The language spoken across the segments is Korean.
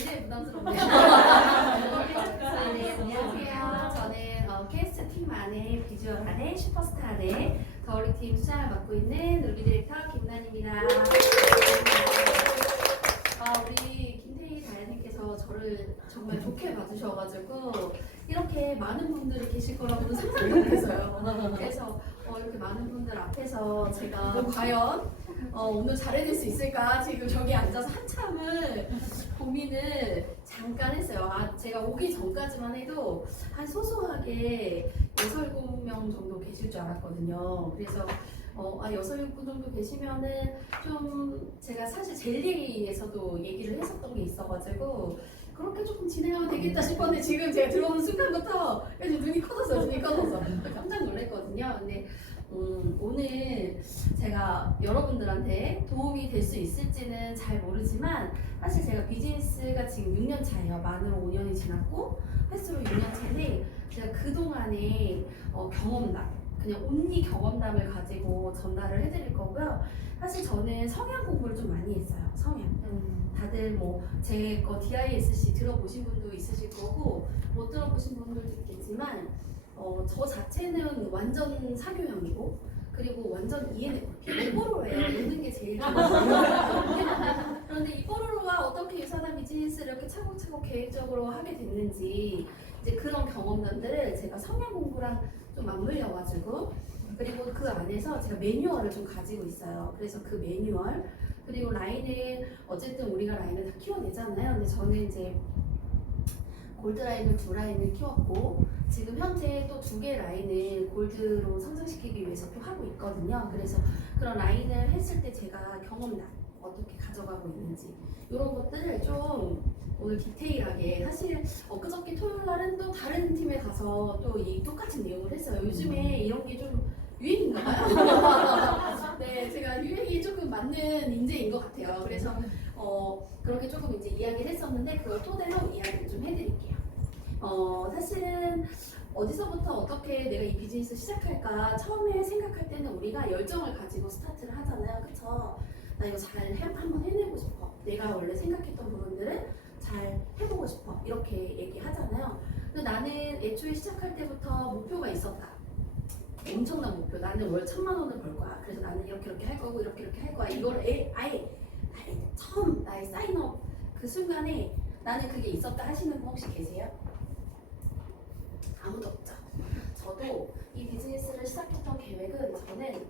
굉장히 부담스럽네요. 네, 안녕하세요. 저는 KS 팀 안에 비주얼 안에 슈퍼스타 안에 더우리팀 수장을 맡고 있는 놀기 디렉터 김난입니다. 우리 김태희 다현님께서 저를 정말 좋게 봐주셔가지고 이렇게 많은 분들이 계실 거라고는 상상도 못했어요. 그래서 이렇게 많은 분들 앞에서 제가 과연 오늘 잘해낼 수 있을까 지금 저기 앉아서 한참을 고민을 잠깐 했어요. 제가 오기 전까지만 해도 한 소소하게 6-7명 정도 계실 줄 알았거든요. 그래서 6-7분 정도 계시면은 좀 제가 사실 젤리에서도 얘기를 했었던 게 있어가지고 그렇게 조금 진행하면 되겠다 싶었는데 지금 제가 들어오는 순간부터 눈이 커졌어요. 깜짝 놀랐거든요. 근데 오늘 제가 여러분들한테 도움이 될 수 있을지는 잘 모르지만 사실 제가 비즈니스가 지금 6년 차예요. 만으로 5년이 지났고 횟수로 6년 차인데 제가 그동안의 경험담 그냥 온리 경험담을 가지고 전달을 해드릴 거고요. 사실 저는 성향 공부를 좀 많이 했어요. 성향. 다들 뭐 제 거 DISC 들어보신 분도 있으실 거고 못 들어보신 분들도 있겠지만 저 자체는 완전 사교형이고 그리고 완전 ENFP 뽀로로예요. 노는 게 제일 좋아요. 그런데 이 뽀로로와 어떻게 유사한 비즈니스를 이렇게 차곡차곡 계획적으로 하게 됐는지 이제 그런 경험담들을 제가 성향 공부랑 좀 맞물려가지고 그리고 그 안에서 제가 매뉴얼을 좀 가지고 있어요. 그래서 그 매뉴얼 그리고 라인을 어쨌든 우리가 라인을 다 키워내잖아요. 근데 저는 이제 골드 라인을 2라인을 키웠고 지금 현재 또 2개 라인을 골드로 성장시키기 위해서 또 하고 있거든요. 그래서 그런 라인을 했을 때 제가 경험담 어떻게 가져가고 있는지 이런 것들을 좀 오늘 디테일하게 사실 엊그저께 토요일 날은 또 다른 팀에 가서 또 이 똑같은 내용을 했어요. 요즘에 이런 게 좀 유행인가 봐요. 네, 제가 유행이 조금 맞는 인재인 것 같아요. 그래서 그렇게 조금 이제 이야기를 했었는데 그걸 토대로 이야기를 좀 해드릴게요. 사실은 어디서부터 어떻게 내가 이 비즈니스 시작할까 처음에 생각할 때는 우리가 열정을 가지고 스타트를 하잖아요. 그쵸? 나 이거 잘 한번 해내고 싶어. 내가 원래 생각했던 부분들은 잘 해보고 싶어. 이렇게 얘기하잖아요. 근데 나는 애초에 시작할 때부터 목표가 있었다. 엄청난 목표. 나는 월 1,000만 원을 벌 거야. 그래서 나는 이렇게 할 거고 이렇게 할 거야. 이걸 아예 처음 나의 사인업 그 순간에 나는 그게 있었다 하시는 분 혹시 계세요? 아무도 없죠. 저도 이 비즈니스를 시작했던 계획은 저는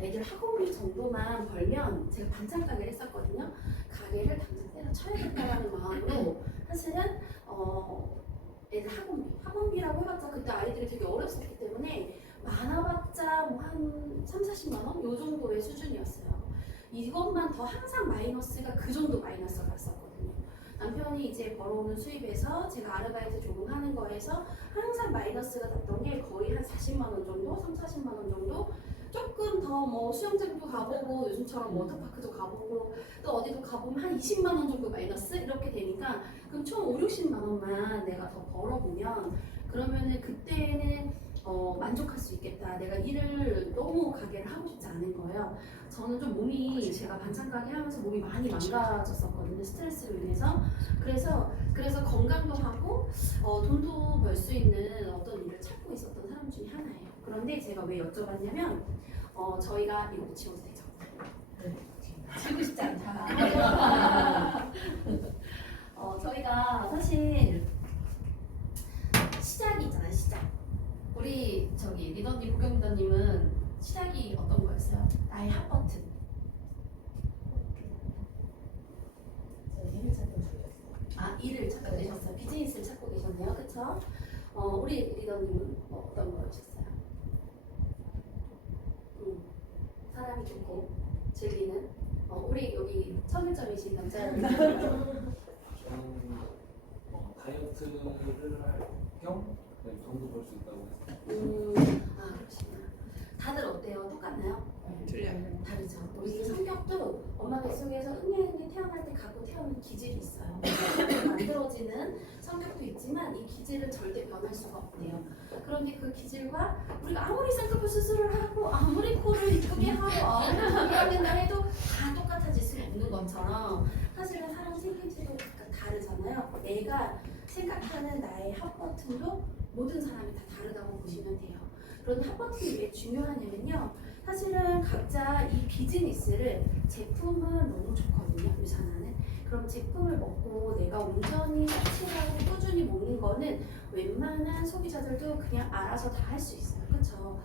애들 학원비 정도만 벌면 제가 반찬 가게를 했었거든요. 가게를 당장 때려쳐야겠다라는 마음으로 사실은 애들 학원비라고 해봤자 그때 아이들이 되게 어렸었기 때문에 많아봤자 뭐 한 30-40만 원? 요 정도의 수준이었어요. 이것만 더 항상 마이너스가 그 정도 마이너스가 났었거든요. 남편이 이제 벌어오는 수입에서 제가 아르바이트 조금 하는 거에서 항상 마이너스가 났던 게 거의 한 40만 원 정도, 30-40만 원 정도 조금 더 뭐 수영장도 가보고 요즘처럼 워터파크도 가보고 또 어디도 가보면 한 20만 원 정도 마이너스 이렇게 되니까 그럼 총 5-60만 원만 내가 더 벌어보면 그러면은 그때는 만족할 수 있겠다. 내가 일을 너무 가게를 하고 싶지 않은 거예요. 저는 좀 몸이 제가 반찬 가게 하면서 몸이 많이 망가졌었거든요. 스트레스로 인해서. 그래서 건강도 하고 돈도 벌 수 있는 어떤 일을 찾고 있었던 사람 중에 하나예요. 그런데 제가 왜 여쭤봤냐면 저희가 이거 지워도 되죠? 지우고 싶지 않다. 저희가 사실 시작이 있잖아요. 시작. 우리 저기 리더님, 고경리더님은 시작이 어떤 거였어요? 나의 핫 버튼. 일을 찾고 계셨어요. 일을 찾고 계셨어요. 비즈니스를 찾고 계셨네요. 그쵸? 우리 리더님은 어떤 거였어요? 사람이 좋고 즐기는 우리 여기 청일점이신 남자분. 저는 다이어트를 할 겸 돈도 벌 수 있다고 했어요. 그러시구나. 다들 어때요? 똑같나요? 틀려요. 다르죠. 우리 성격도 엄마 뱃속에서 흥미흥미 태어날 때 갖고 태어난 기질이 있어요. 만들어지는 성격도 있지만 이 기질은 절대 변할 수가 없대요. 그런데 그 기질과 우리가 아무리 쌍꺼풀 수술을 하고 아무리 코를 이쁘게 하고 아무리 건강한다 해도 다 똑같아질 수 없는 것처럼 사실은 사람 생김새도 각각 다르잖아요. 내가 생각하는 나의 핫버튼도 모든 사람이 다 다르다고 보시면 돼요. 그런데 핫버튼이 왜 중요하냐면요. 사실은 각자 이 비즈니스를 제품은 너무 좋거든요. 유산화는. 그럼 제품을 먹고 내가 온전히 섭취하고 꾸준히 먹는 거는 웬만한 소비자들도 그냥 알아서 다 할 수 있어요. 그렇죠?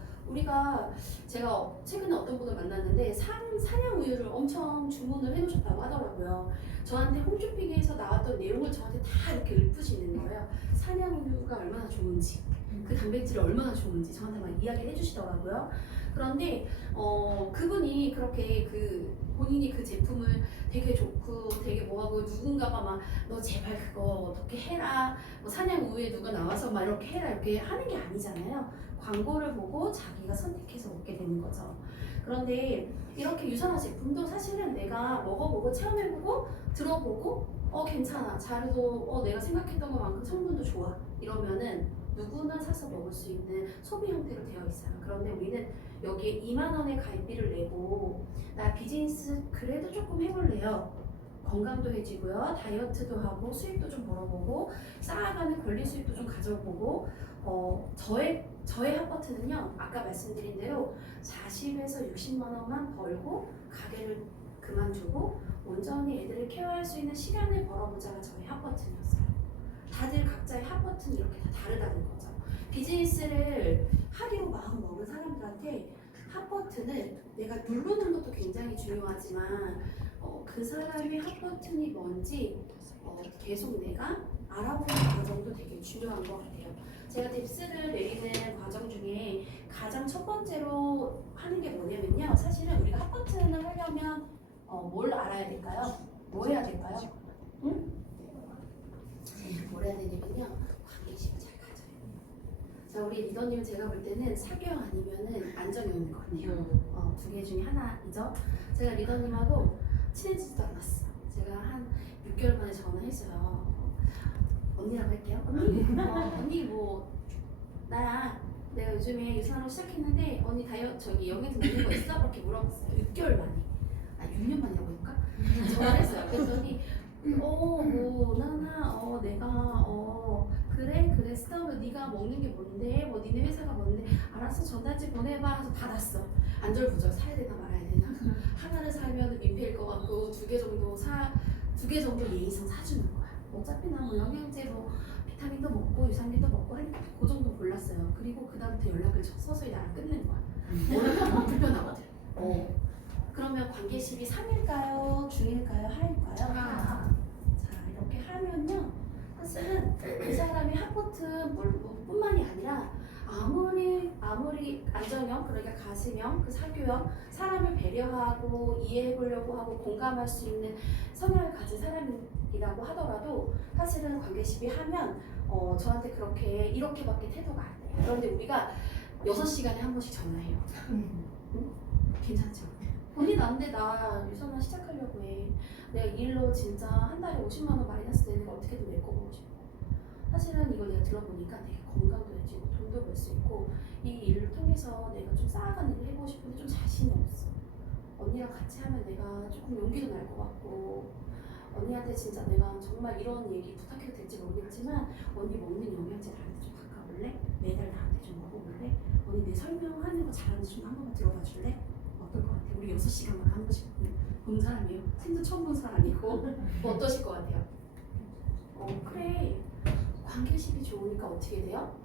제가 최근에 어떤 분을 만났는데 사냥 우유를 엄청 주문을 해놓으셨다고 하더라고요. 저한테 홈쇼핑에서 나왔던 내용을 저한테 다 이렇게 읊으시는 거예요. 사냥 우유가 얼마나 좋은지, 그 단백질이 얼마나 좋은지 저한테 막 이야기를 해주시더라고요. 그런데 그분이 그렇게 본인이 그 제품을 되게 좋고 되게 뭐하고 누군가가 막 너 제발 그거 어떻게 해라, 뭐 사냥 우유에 누가 나와서 막 이렇게 해라 이렇게 하는 게 아니잖아요. 광고를 보고 자기가 선택해서 먹게 되는 거죠. 그런데 이렇게 유산화 제품도 사실은 내가 먹어보고 체험해보고 들어보고 괜찮아, 자료도 내가 생각했던 것만큼 성분도 좋아 이러면은 누구나 사서 먹을 수 있는 소비 형태로 되어 있어요. 그런데 우리는 여기에 2만 원의 가입비를 내고 나 비즈니스 그래도 조금 해볼래요. 건강도 해지고요, 다이어트도 하고 수입도 좀 벌어보고 쌓아가는 권리 수입도 좀 가져보고 저의 핫버튼은요, 아까 말씀드린 대로 40에서 60만 원만 벌고 가게를 그만두고 온전히 애들을 케어할 수 있는 시간을 벌어보자가 저의 핫버튼이었어요. 다들 각자의 핫버튼이 이렇게 다 다르다는 거죠. 비즈니스를 하기로 마음 먹은 사람들한테 핫버튼을 내가 누르는 것도 굉장히 중요하지만 그 사람의 핫버튼이 뭔지 계속 내가 알아보는 과정도 되게 중요한 것 같아요. 제가 뎁스를 내리는 과정 중에 가장 첫 번째로 하는 게 뭐냐면요. 사실은 우리가 핫버튼을 하려면 뭘 알아야 될까요? 뭐 해야 될까요? 응? 뭘 해야 되냐면요. 관계심을 잘 가져요. 자, 우리 리더님은 제가 볼 때는 사교형 아니면은 안정형인 것 같아요. 두 개 중에 하나이죠. 제가 리더님하고 친해지지도 않았어. 제가 한 6개월 만에 전화했어요. 언니라고 할게요. 언니, 언니 뭐 나야. 내가 요즘에 유산으로 시작했는데 언니 저기 영양제 먹는 거 있어? 그렇게 물어봤어요. 6개월 만에. 6년 만이라고 할까? 전화를 했어요. 그랬더니 뭐 나나 내가 그래 그랬어. 네가 먹는 게 뭔데? 뭐 니네 회사가 뭔데? 알았어 전단지 보내봐. 해서 받았어. 안절부절 사야 되나 말아야 되나? 하나를 사면 민폐일 것 같고 두 개 정도 예의상 사주는 거야. 어차피 나 뭐 영양제 뭐 비타민도 먹고 유산균도 먹고 하니까 그 정도 골랐어요. 그리고 그 다음부터 연락을 서서히 나랑 끊는 거야. 뭐라면 너무 불편하거든. 그러면 관계심이 3일까요? 중일까요? 하일까요? 자, 이렇게 하면요. 사실은 그 사람이 핫버튼 뿐만이 아니라 아무리 안정형, 그러니까 가슴형, 그 사교형, 사람을 배려하고 이해해보려고 하고 공감할 수 있는 성향을 가진 사람이라고 하더라도 사실은 관계심이 하면 저한테 이렇게밖에 태도가 안 돼요. 그런데 우리가 6시간에 한 번씩 전화해요. 응? 괜찮죠? 언니 난데 나 유산화 시작하려고 해. 내가 일로 진짜 한 달에 50만 원 마이너스 되는 거 어떻게든 메꿔보고 싶어. 사실은 이걸 내가 들어보니까 되게 건강도 해지고 돈도 벌 수 있고 이 일을 통해서 내가 좀 쌓아가는 일을 해보고 싶은데 좀 자신이 없어. 언니랑 같이 하면 내가 조금 용기도 날 것 같고 언니한테 진짜 내가 정말 이런 얘기 부탁해도 될지 모르겠지만 언니 먹는 영양제 나한테 좀 바꿔볼래? 매달 나한테 좀 먹어볼래? 언니 내 설명하는 거 잘하는지 좀 한 번만 들어봐 줄래? 어떨 것 같아요? 우리 6시간만 한 번씩 본 사람이에요. 생전 처음 본 사람이고 어떠실 것 같아요? 그래. 관계심이 좋으니까 어떻게 돼요?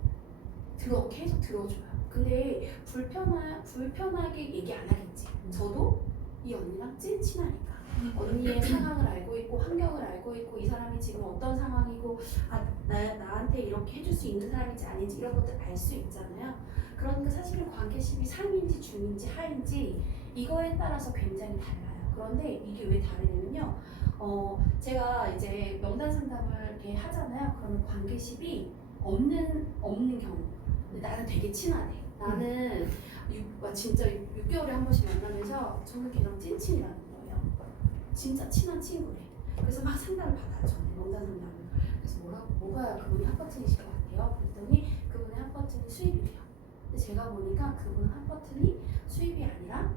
계속 들어줘요. 근데 불편하게 얘기 안 하겠지. 저도 이 언니랑 친하니까. 언니의 상황을 알고 있고 환경을 알고 있고 이 사람이 지금 어떤 상황이고 나한테 이렇게 해줄 수 있는 사람인지 아닌지 이런 것들 알 수 있잖아요. 그러니까 사실은 관계심이 상인지 중인지 하인지 이거에 따라서 굉장히 달라요. 그런데 이게 왜 다르냐면요. 제가 이제 명단 상담을 이렇게 하잖아요. 그러면 관계심이 없는 경우. 근데 나는 되게 친하대. 나는 진짜 6개월에 한 번씩 만나면서 저는 걔랑 찐친이라는 거예요. 진짜 친한 친구래. 그래서 막 상담을 받아요. 저는 명단 상담을. 그래서 뭐가 그분이 핫버튼이실 것 같아요. 그랬더니 그분의 핫버튼이 수입이래요. 근데 제가 보니까 그분은 핫버튼이 수입이 아니라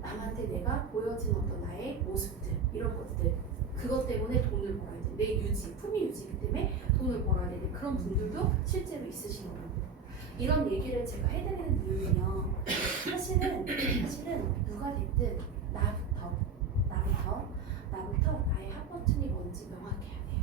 남한테 내가 보여진 어떤 나의 모습들 이런 것들 그것 때문에 돈을 벌어야 돼. 내 유지, 품위 유지이기 때문에 돈을 벌어야 되는 그런 분들도 실제로 있으신 겁니다. 이런 얘기를 제가 해드리는 이유는요. 사실은 누가 됐든 나부터 나의 합버튼이 뭔지 명확해야 돼요.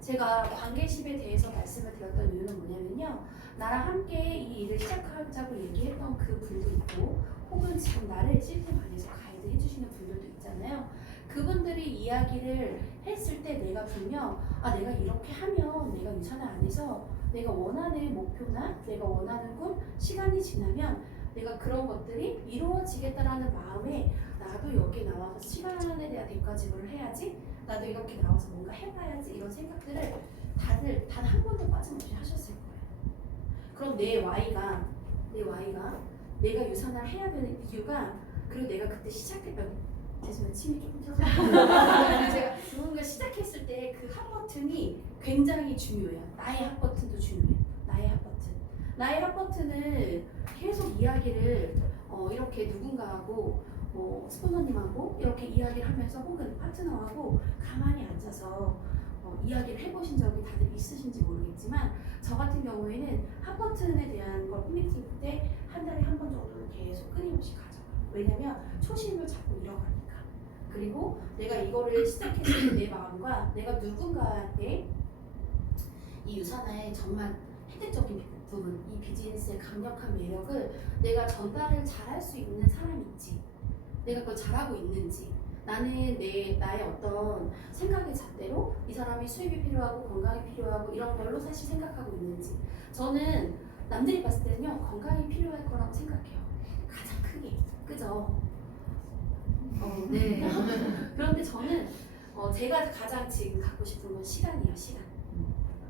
제가 관계십에 대해서 말씀을 드렸던 이유는 뭐냐면요. 나랑 함께 이 일을 시작하자고 얘기했던 그 분도 있고 혹은 지금 나를 시스템 안에서 가이드 해주시는 분들도 있잖아요. 그분들이 이야기를 했을 때 내가 분명 내가 이렇게 하면 내가 유산을 안에서 내가 원하는 목표나 내가 원하는 꿈, 시간이 지나면 내가 그런 것들이 이루어지겠다라는 마음에 나도 여기 나와서 시간에 대한 대가 지불을 해야지, 나도 이렇게 나와서 뭔가 해봐야지, 이런 생각들을 다들 단 한 번도 빠짐없이 하셨을 거예요. 그럼 내 Y가 내가 유산을 해야 되는 이유가, 그리고 내가 그때 시작했던, 죄송해요 침이 조금 튀어서 제가 뭔가 시작했을 때 그 핫버튼이 굉장히 중요해요. 나의 핫버튼도 중요해요. 나의 핫버튼은 계속 이야기를 이렇게 누군가하고 스폰서님하고 이렇게 이야기를 하면서 혹은 파트너하고 가만히 앉아서 이야기를 해보신 적이 다들 있으신지 모르겠지만, 저 같은 경우에는 핫버튼에 대한 걸 꾸미팅 때 한 달에 한 번 정도는 계속 끊임없이 가져가요. 왜냐면 초심을 자꾸 잃어가니까. 그리고 내가 이거를 시작했을 때 내 마음과 내가 누군가한테 이 유산화의 정말 혜택적인 부분, 이 비즈니스의 강력한 매력을 내가 전달을 잘할 수 있는 사람인지, 내가 그걸 잘하고 있는지, 나는 나의 어떤 생각의 잣대로 이 사람이 수입이 필요하고 건강이 필요하고 이런 걸로 사실 생각하고 있는지. 저는 남들이 봤을 때는요, 건강이 필요할 거라고 생각해요. 가장 크게. 그죠? 네. 그런데 저는 제가 가장 지금 갖고 싶은 건 시간이에요. 시간.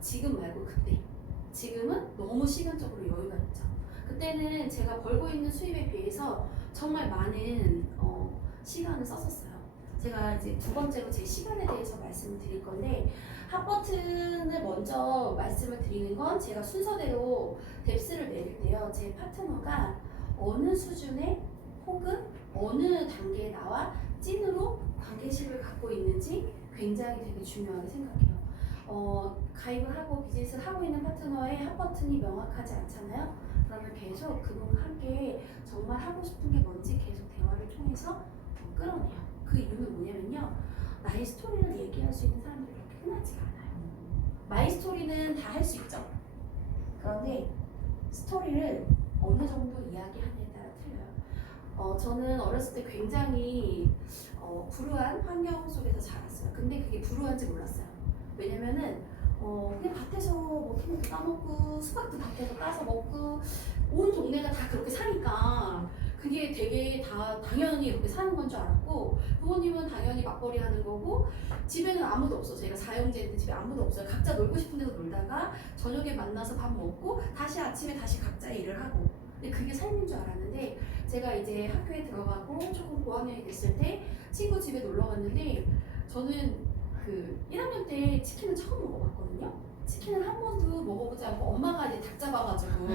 지금 말고 그때. 지금은 너무 시간적으로 여유가 있죠. 그때는 제가 벌고 있는 수입에 비해서 정말 많은 시간을 썼었어요. 제가 이제 두 번째로 제 시간에 대해서 말씀을 드릴 건데, 핫버튼을 먼저 말씀을 드리는 건 제가 순서대로 뎁스를 내릴 때요, 제 파트너가 어느 수준의 혹은 어느 단계에 나와 찐으로 관계식을 갖고 있는지 굉장히 되게 중요하게 생각해요. 가입을 하고 비즈니스를 하고 있는 파트너의 핫버튼이 명확하지 않잖아요. 그러면 계속 그분과 함께 정말 하고 싶은 게 뭔지 계속 대화를 통해서 끌어내요. 그 이유는 뭐냐면요, 나의 스토리를 얘기할 수 있는 사람들이 그렇게 흔하지가 않아요. 마이 스토리는 다 할 수 있죠. 그런데 스토리를 어느 정도 이야기하느냐에 따라 틀려요. 저는 어렸을 때 굉장히 불우한 환경 속에서 자랐어요. 근데 그게 불우한지 몰랐어요. 왜냐면은 그냥 밭에서 뭐 토마토 따먹고 수박도 밭에서 따서 먹고 온 동네가 다 그렇게 사니까 그게 되게 다 당연히 이렇게 사는 건 줄 알았고, 부모님은 당연히 맞벌이 하는 거고, 집에는 아무도 없어. 저희가 4형제인데 집에 아무도 없어요. 각자 놀고 싶은 데서 놀다가 저녁에 만나서 밥 먹고 다시 아침에 다시 각자의 일을 하고. 근데 그게 삶인 줄 알았는데, 제가 이제 학교에 들어가고 조금 고학년이 됐을 때 친구 집에 놀러 갔는데, 저는 그 1학년 때 치킨을 처음 먹어봤거든요. 치킨을 한 번도 먹어보지 않고 엄마가 이제 닭 잡아가지고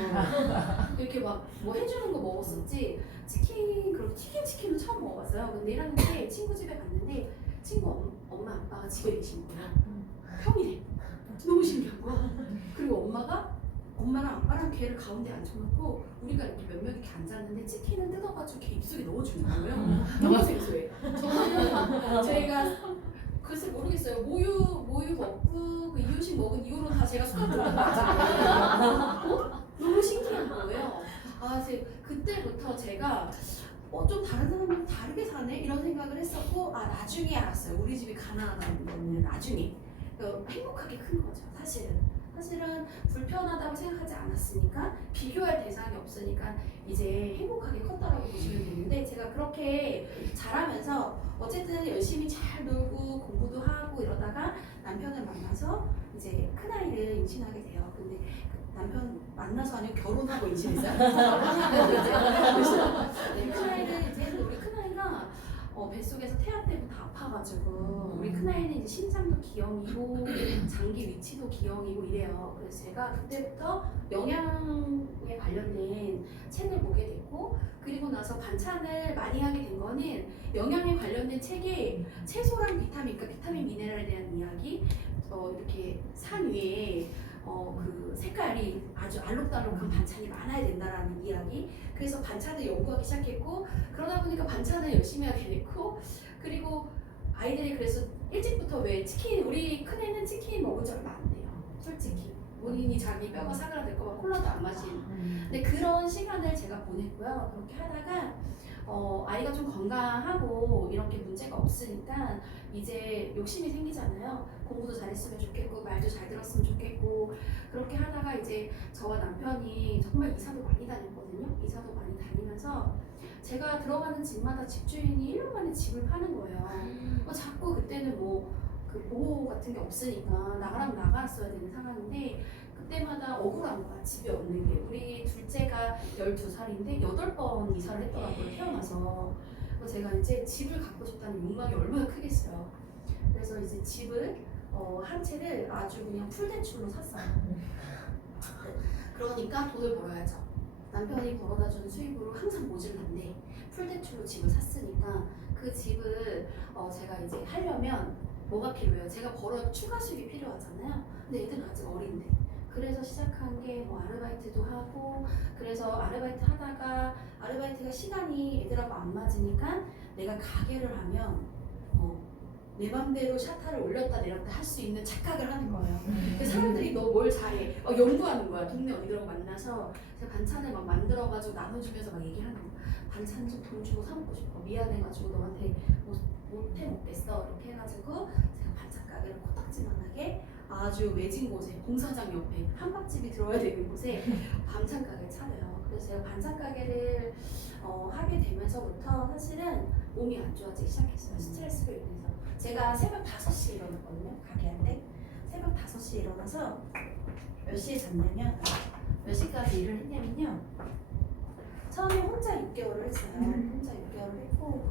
이렇게 막 뭐 해주는 거 먹었었지, 그리고 치킨을 처음 먹어봤어요. 근데 1학년 때 친구 집에 갔는데 친구 엄마 아빠가 집에 계신 거야. 평일에. 너무 신기한 거야. 그리고 엄마랑 아빠랑 걔를 가운데 앉혀놓고 우리가 이렇게 몇 명 이렇게 앉았는데 치킨을 뜯어가지고 걔 입속에 넣어주는 거예요. 너무 생소해. 저는 저희가 글쎄 모르겠어요. 모유 먹고 그 이유식 먹은 이후로 다 제가 숟가락 들고 나왔잖아요. 너무 신기한 거예요. 그때부터 제가 좀 다른 사람이랑 다르게 사네? 이런 생각을 했었고, 나중에 알았어요. 우리 집이 가난하다는 거는 나중에. 행복하게 큰 거죠, 사실은 불편하다고 생각하지 않았으니까, 비교할 대상이 없으니까 이제 행복하게 컸다라고 보시면 되는데, 제가 그렇게 자라면서 어쨌든 열심히 잘 놀고 공부도 하고 이러다가 남편을 만나서 이제 큰아이를 임신하게 돼요. 근데 남편 만나서 아니고 결혼하고 임신했어요. 네, 큰아이를 이제 우리 큰아이가 뱃속에서 태아 때부터 아파가지고 우리 큰아이는 이제 신장도 기형이고 장기 위치도 기형이고 이래요. 그래서 제가 그때부터 영양에 관련된 책을 보게 됐고, 그리고 나서 반찬을 많이 하게 된 거는 영양에 관련된 책이 채소랑 비타민, 그러니까 비타민 미네랄에 대한 이야기, 이렇게 산 위에 그 색깔이 아주 알록달록한 반찬이 많아야 된다라는 이야기. 그래서 반찬을 연구하기 시작했고, 그러다 보니까 반찬을 열심히 하게 됐고, 그리고 아이들이 그래서 일찍부터 왜 치킨, 우리 큰애는 치킨 먹은 지 얼마 안 돼요. 솔직히. 본인이 자기 뼈가 사그라들까 봐 콜라도 안 마시는. 근데 그런 시간을 제가 보냈고요. 그렇게 하다가 아이가 좀 건강하고 이렇게 문제가 없으니까 이제 욕심이 생기잖아요. 공부도 잘했으면 좋겠고 말도 잘 들었으면 좋겠고, 그렇게 하다가 이제 저와 남편이 정말 이사도 많이 다녔거든요. 이사도 많이 다니면서 제가 들어가는 집마다 집주인이 1년 만에 집을 파는 거예요. 자꾸 그때는 그 보호 같은 게 없으니까 나가라면 나갔어야 되는 상황인데, 그때마다 억울한 거야, 집이 없는 게. 우리 둘째가 12살인데 8번 이사를 했더라고요, 태어나서. 그래서 제가 이제 집을 갖고 싶다는 욕망이 얼마나 크겠어요. 그래서 이제 집을 한 채를 아주 그냥 풀대출로 샀어요. 그러니까 돈을 벌어야죠. 남편이 벌어다주는 수입으로 항상 모질란데 풀대출로 집을 샀으니까 그 집을 제가 이제 하려면 뭐가 필요해요? 제가 벌어 추가 수입이 필요하잖아요. 근데 애들은 아직 어린데. 그래서 시작한 게 아르바이트도 하고, 그래서 아르바이트 하다가 아르바이트가 시간이 애들하고 안 맞으니까 내가 가게를 하면 내 맘대로 샤타를 올렸다 내렸다 할 수 있는 착각을 하는 거예요. 그래서 사람들이 너 뭘 잘해? 연구하는 거야. 동네 어디로 만나서 제가 반찬을 막 만들어가지고 나눠주면서 막 얘기하는 거야. 반찬 좀 돈 주고 사 먹고 싶어. 미안해가지고 너한테 못해 먹겠어. 이렇게 해가지고 제가 반찬 가게를 코딱지만하게 아주 외진 곳에, 공사장 옆에 한밥집이 들어야 되는 곳에 반찬 가게를 차려요. 그래서 제가 반찬 가게를 하게 되면서부터 사실은 몸이 안 좋아지기 시작했어요. 스트레스로 인해서. 제가 새벽 5시에 일어났거든요. 가게 할 때. 새벽 5시에 일어나서 몇 시에 잤냐면 몇 시까지 일을 했냐면요. 처음에 혼자 6개월을 했어요. 혼자 6개월을 했고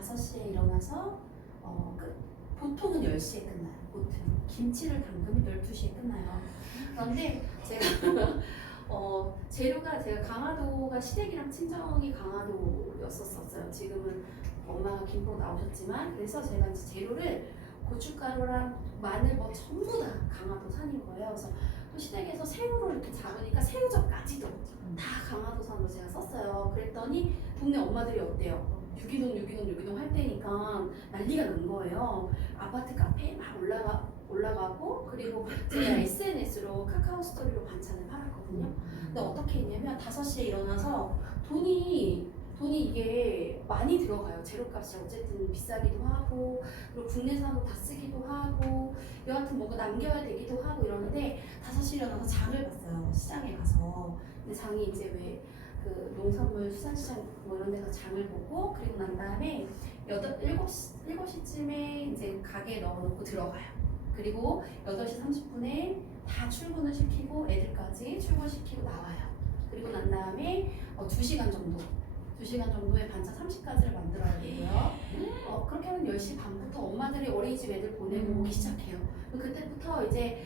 5시에 일어나서 보통은 10시에 끝나요. 보통 김치를 담그면 12시에 끝나요. 그런데 제가 재료가, 제가 강화도가 시댁이랑 친정이 강화도였었어요. 지금은 엄마가 김포 나오셨지만, 그래서 제가 이제 재료를 고춧가루랑 마늘 전부 다 강화도 산인 거예요. 그래서 또 시댁에서 새우를 이렇게 잡으니까 새우젓까지도 다 강화도산으로 제가 썼어요. 그랬더니 동네 엄마들이 어때요? 유기농 할 때니까 난리가 난 거예요. 아파트 카페에 막 올라가고, 그리고 제가 SNS로 카카오 스토리로 반찬을 팔았거든요. 근데 어떻게 했냐면 5시에 일어나서 돈이 이게 많이 들어가요. 재료값이 어쨌든 비싸기도 하고, 그리고 국내산으로 다 쓰기도 하고, 여하튼 뭔가 남겨야 되기도 하고 이러는데 5시에 일어나서 장을 봤어요. 시장에 가서. 근데 장이 이제 왜 그 농산물 수산시장 이런 데서 장을 보고, 그리고 난 다음에 7시쯤에 이제 가게에 넣어놓고 들어가요. 그리고 8시 30분에 다 출근을 시키고 애들까지 출근시키고 나와요. 그리고 난 다음에 2시간 정도의 반찬 30가지를 만들어야 되고요. 그렇게 하면 10시 반부터 엄마들이 어린이집 애들 보내고 오기 시작해요. 그때부터 이제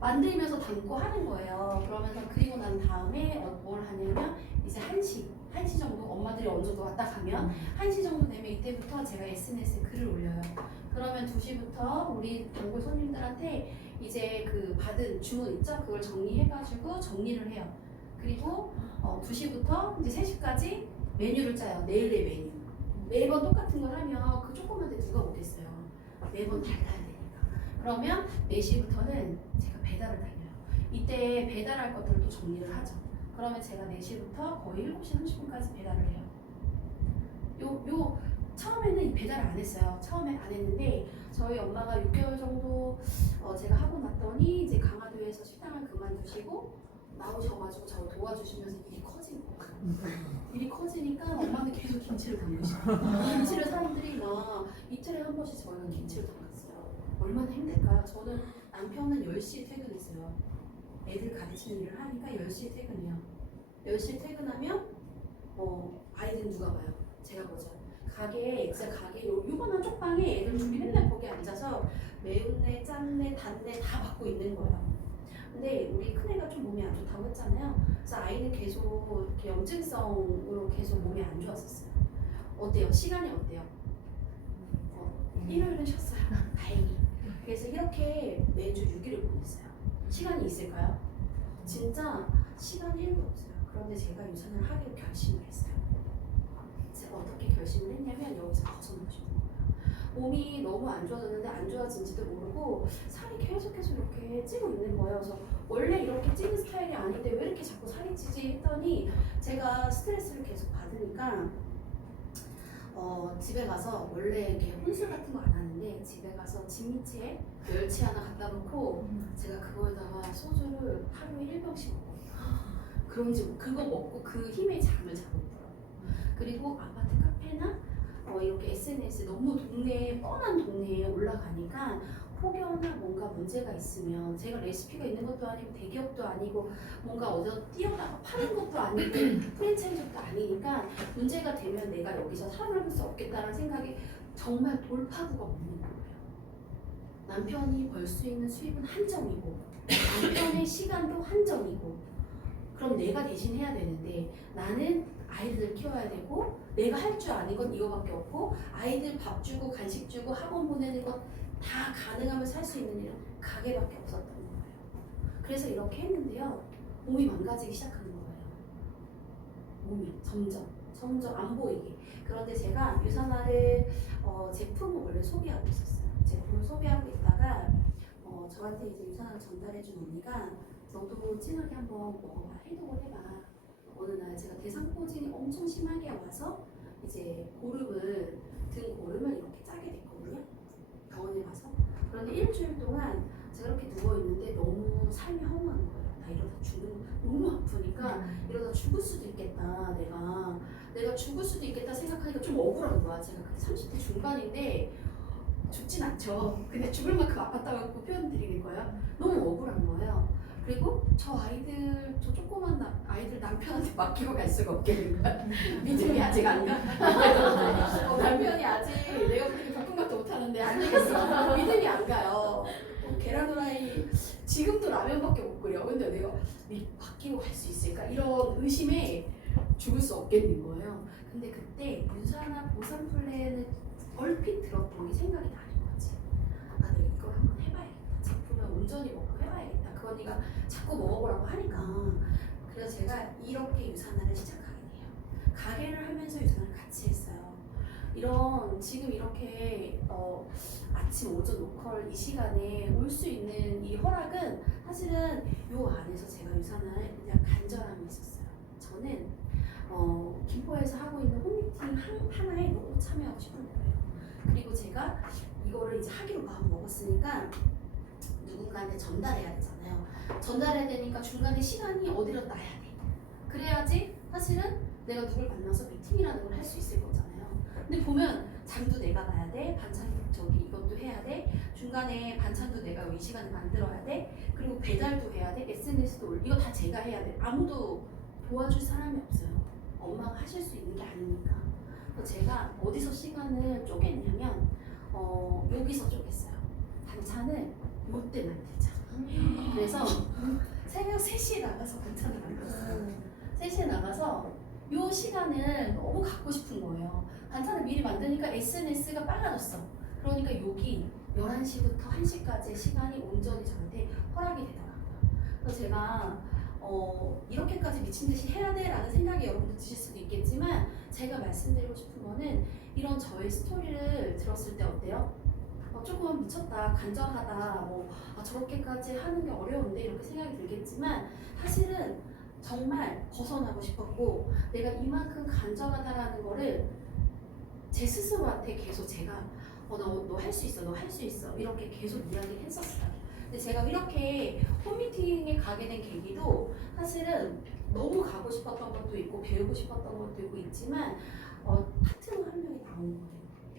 만들면서 담고 하는 거예요. 그러면서 그리고 난 다음에 뭘 하냐면 이제 1시 정도 엄마들이 어느 정도 왔다 가면 1시 정도 되면 이때부터 제가 SNS에 글을 올려요. 그러면 2시부터 우리 단골 손님들한테 이제 그 받은 주문 있죠? 그걸 정리해가지고 정리를 해요. 그리고 2시부터 이제 3시까지 메뉴를 짜요. 내일의 메뉴. 매번 똑같은 걸 하면 그 조그만 데 누가 오겠어요. 매번 달라야 되니까. 그러면 4시부터는 제가 배달을 다녀요. 이때 배달할 것들을 또 정리를 하죠. 그러면 제가 4시부터 거의 7시 30분까지 배달을 해요. 처음에는 배달을 안 했어요. 처음엔 안 했는데 저희 엄마가 6개월 정도 제가 하고 났더니 이제 강화도에서 식당을 그만두시고 나오셔가지고 저 도와주시면서 일이 커진 거예요. 일이 커지니까 엄마는 계속 김치를 담그시고 김치를 사람들이 막 이틀에 한 번씩 저희는 김치를 담갔어요. 얼마나 힘들까요? 저는 남편은 10시에 퇴근했어요. 애들 가르치는 일을 하니까 10시에 퇴근해요. 10시에 퇴근하면 아이들은 누가 봐요? 제가 보죠. 가게 엑셀 가게 요거만 쪽방에 애들 둘이 맨날 거기 앉아서 매운내, 짠내, 단내 다 받고 있는 거예요. 근데 우리 큰애가 좀 몸이 안 좋다고 했잖아요. 그래서 아이는 계속 이렇게 염증성으로 계속 몸이 안 좋았었어요. 어때요? 시간이 어때요? 일요일은 쉬었어요. 다행히. 그래서 이렇게 매주 6일을 보냈어요. 시간이 있을까요? 진짜 시간이 1도 없어요. 그런데 제가 유산을 하기로 결심을 했어요. 제가 어떻게 결심을 했냐면 여기서 벗어나고 싶은 거예요. 몸이 너무 안 좋아졌는데 안 좋아진지도 모르고 살이 계속해서 이렇게 찌고 있는 거예요. 그래서 원래 이렇게 찌는 스타일이 아닌데 왜 이렇게 자꾸 살이 찌지 했더니 제가 스트레스를 계속 받으니까 집에 가서 원래 이렇게 혼술 같은 거 안 하는데 집에 가서 진미채 멸치 하나 갖다 놓고 제가 그거에다가 소주를 하루에 1병씩 먹어요. 그런지 그거 먹고 그 힘에 잠을 자고 있더라고요. 그리고 아파트 카페나 이렇게 SNS 너무 동네에 뻔한 동네에 올라가니까 혹여나 뭔가 문제가 있으면 제가 레시피가 있는 것도 아니고 대기업도 아니고 뭔가 어디서 뛰어나가 파는 것도 아니고 프랜차이즈도 아니니까 문제가 되면 내가 여기서 살아남을 수 없겠다는 생각이 정말 돌파구가 없는 거예요. 남편이 벌 수 있는 수입은 한정이고 남편의 시간도 한정이고 그럼 내가 대신 해야 되는데 나는 아이들 키워야 되고 내가 할 줄 아는 건 이거밖에 없고 아이들 밥 주고 간식 주고 학원 보내는 것 다 가능하면 살 수 있는 일은 가게밖에 없었던 거예요. 그래서 이렇게 했는데요. 몸이 망가지기 시작하는 거예요. 몸이 점점 안 보이게. 그런데 제가 유산화를 제품을 원래 소비하고 있었어요. 제품을 소비하고 있다가 저한테 이제 유산화를 전달해준 언니가 너도 진하게 한번 먹어봐. 해독을 해봐. 어느 날 제가 대상포진이 엄청 심하게 와서 이제 등 고름을 이렇게 짜게 됐거든요. 병원에 가서. 그런데 일주일 동안 제가 이렇게 누워있는데 너무 삶이 허무한 거예요. 나 이러다 너무 아프니까 이러다 죽을 수도 있겠다. 내가 죽을 수도 있겠다 생각하니까 좀 억울한 거야. 제가 그때 30대 중반인데 죽진 않죠. 근데 죽을 만큼 아팠다고 표현 드리는 거예요. 너무 억울한 거예요. 그리고 저 조그만 아이들 남편한테 맡기고 갈 수가 없겠는 거야. 믿음이 아직 안 가. 남편이 아직 내가 그렇게 볶음밥도 못하는데 안 되겠어. 믿음이 안 가요. 계란 후라이 지금도 라면밖에 못 끓여. 근데 내가 맡기고 갈 수 있을까? 이런 의심에 죽을 수 없겠는 거예요. 근데 그때 유산화 보상 플랜을 얼핏 들었더니 생각이 나는 거지. 아, 내가 이걸 한번 해봐야겠다. 제품을 온전히 먹고 해봐야겠다. 그 언니가 자꾸 먹어보라고 하니까. 그래서 제가 이렇게 유산화를 시작하게 돼요. 가게를 하면서 유산화를 같이 했어요. 지금 이렇게 아침, 오전, 로컬 이 시간에 올 수 있는 이 허락은 사실은 요 안에서 제가 유산화에 그냥 간절함이 있었어요. 저는 김포에서 하고 있는 홈미팅 하나에 너무 참여하고 싶은 거예요. 그리고 제가 이거를 이제 하기로 마음 먹었으니까 누군가한테 전달해야 되잖아요. 전달해야 되니까 중간에 시간이 어디로 나야 돼. 그래야지 사실은 내가 누굴 만나서 미팅이라는 걸 할 수 있을 거잖아요. 근데 보면 잠도 내가 가야 돼. 반찬 이것도 해야 돼. 중간에 반찬도 내가 이 시간에 만들어야 돼. 그리고 배달도 해야 돼. SNS도 이거 다 제가 해야 돼. 아무도 도와줄 사람이 없어요. 엄마가 하실 수 있는 게 아니니까. 그래서 제가 어디서 시간을 쪼갰냐면 여기서 쪼갰어요. 반찬을 이때 만들자. 그래서 새벽 3시에 나가서 반찬을 만들었어요. 3시에 나가서 요 시간을 너무 갖고 싶은 거예요. 반찬을 미리 만드니까 SNS가 빨라졌어. 그러니까 여기 11시부터 1시까지의 시간이 온전히 저한테 허락이 되더라고요. 그래서 제가 이렇게까지 미친 듯이 해야 돼 라는 생각이 여러분들 드실 수도 있겠지만 제가 말씀드리고 싶은 거는 이런 저의 스토리를 들었을 때 어때요? 조금 미쳤다, 간절하다, 저렇게까지 하는 게 어려운데 이렇게 생각이 들겠지만 사실은 정말 벗어나고 싶었고 내가 이만큼 간절하다라는 거를 제 스스로한테 계속 제가 너 할 수 있어, 너 할 수 있어 이렇게 계속 이야기를 했었어요. 근데 제가 이렇게 홈미팅에 가게 된 계기도 사실은 너무 가고 싶었던 것도 있고 배우고 싶었던 것도 있고 있지만 파트너 한 명이 나온 거예요.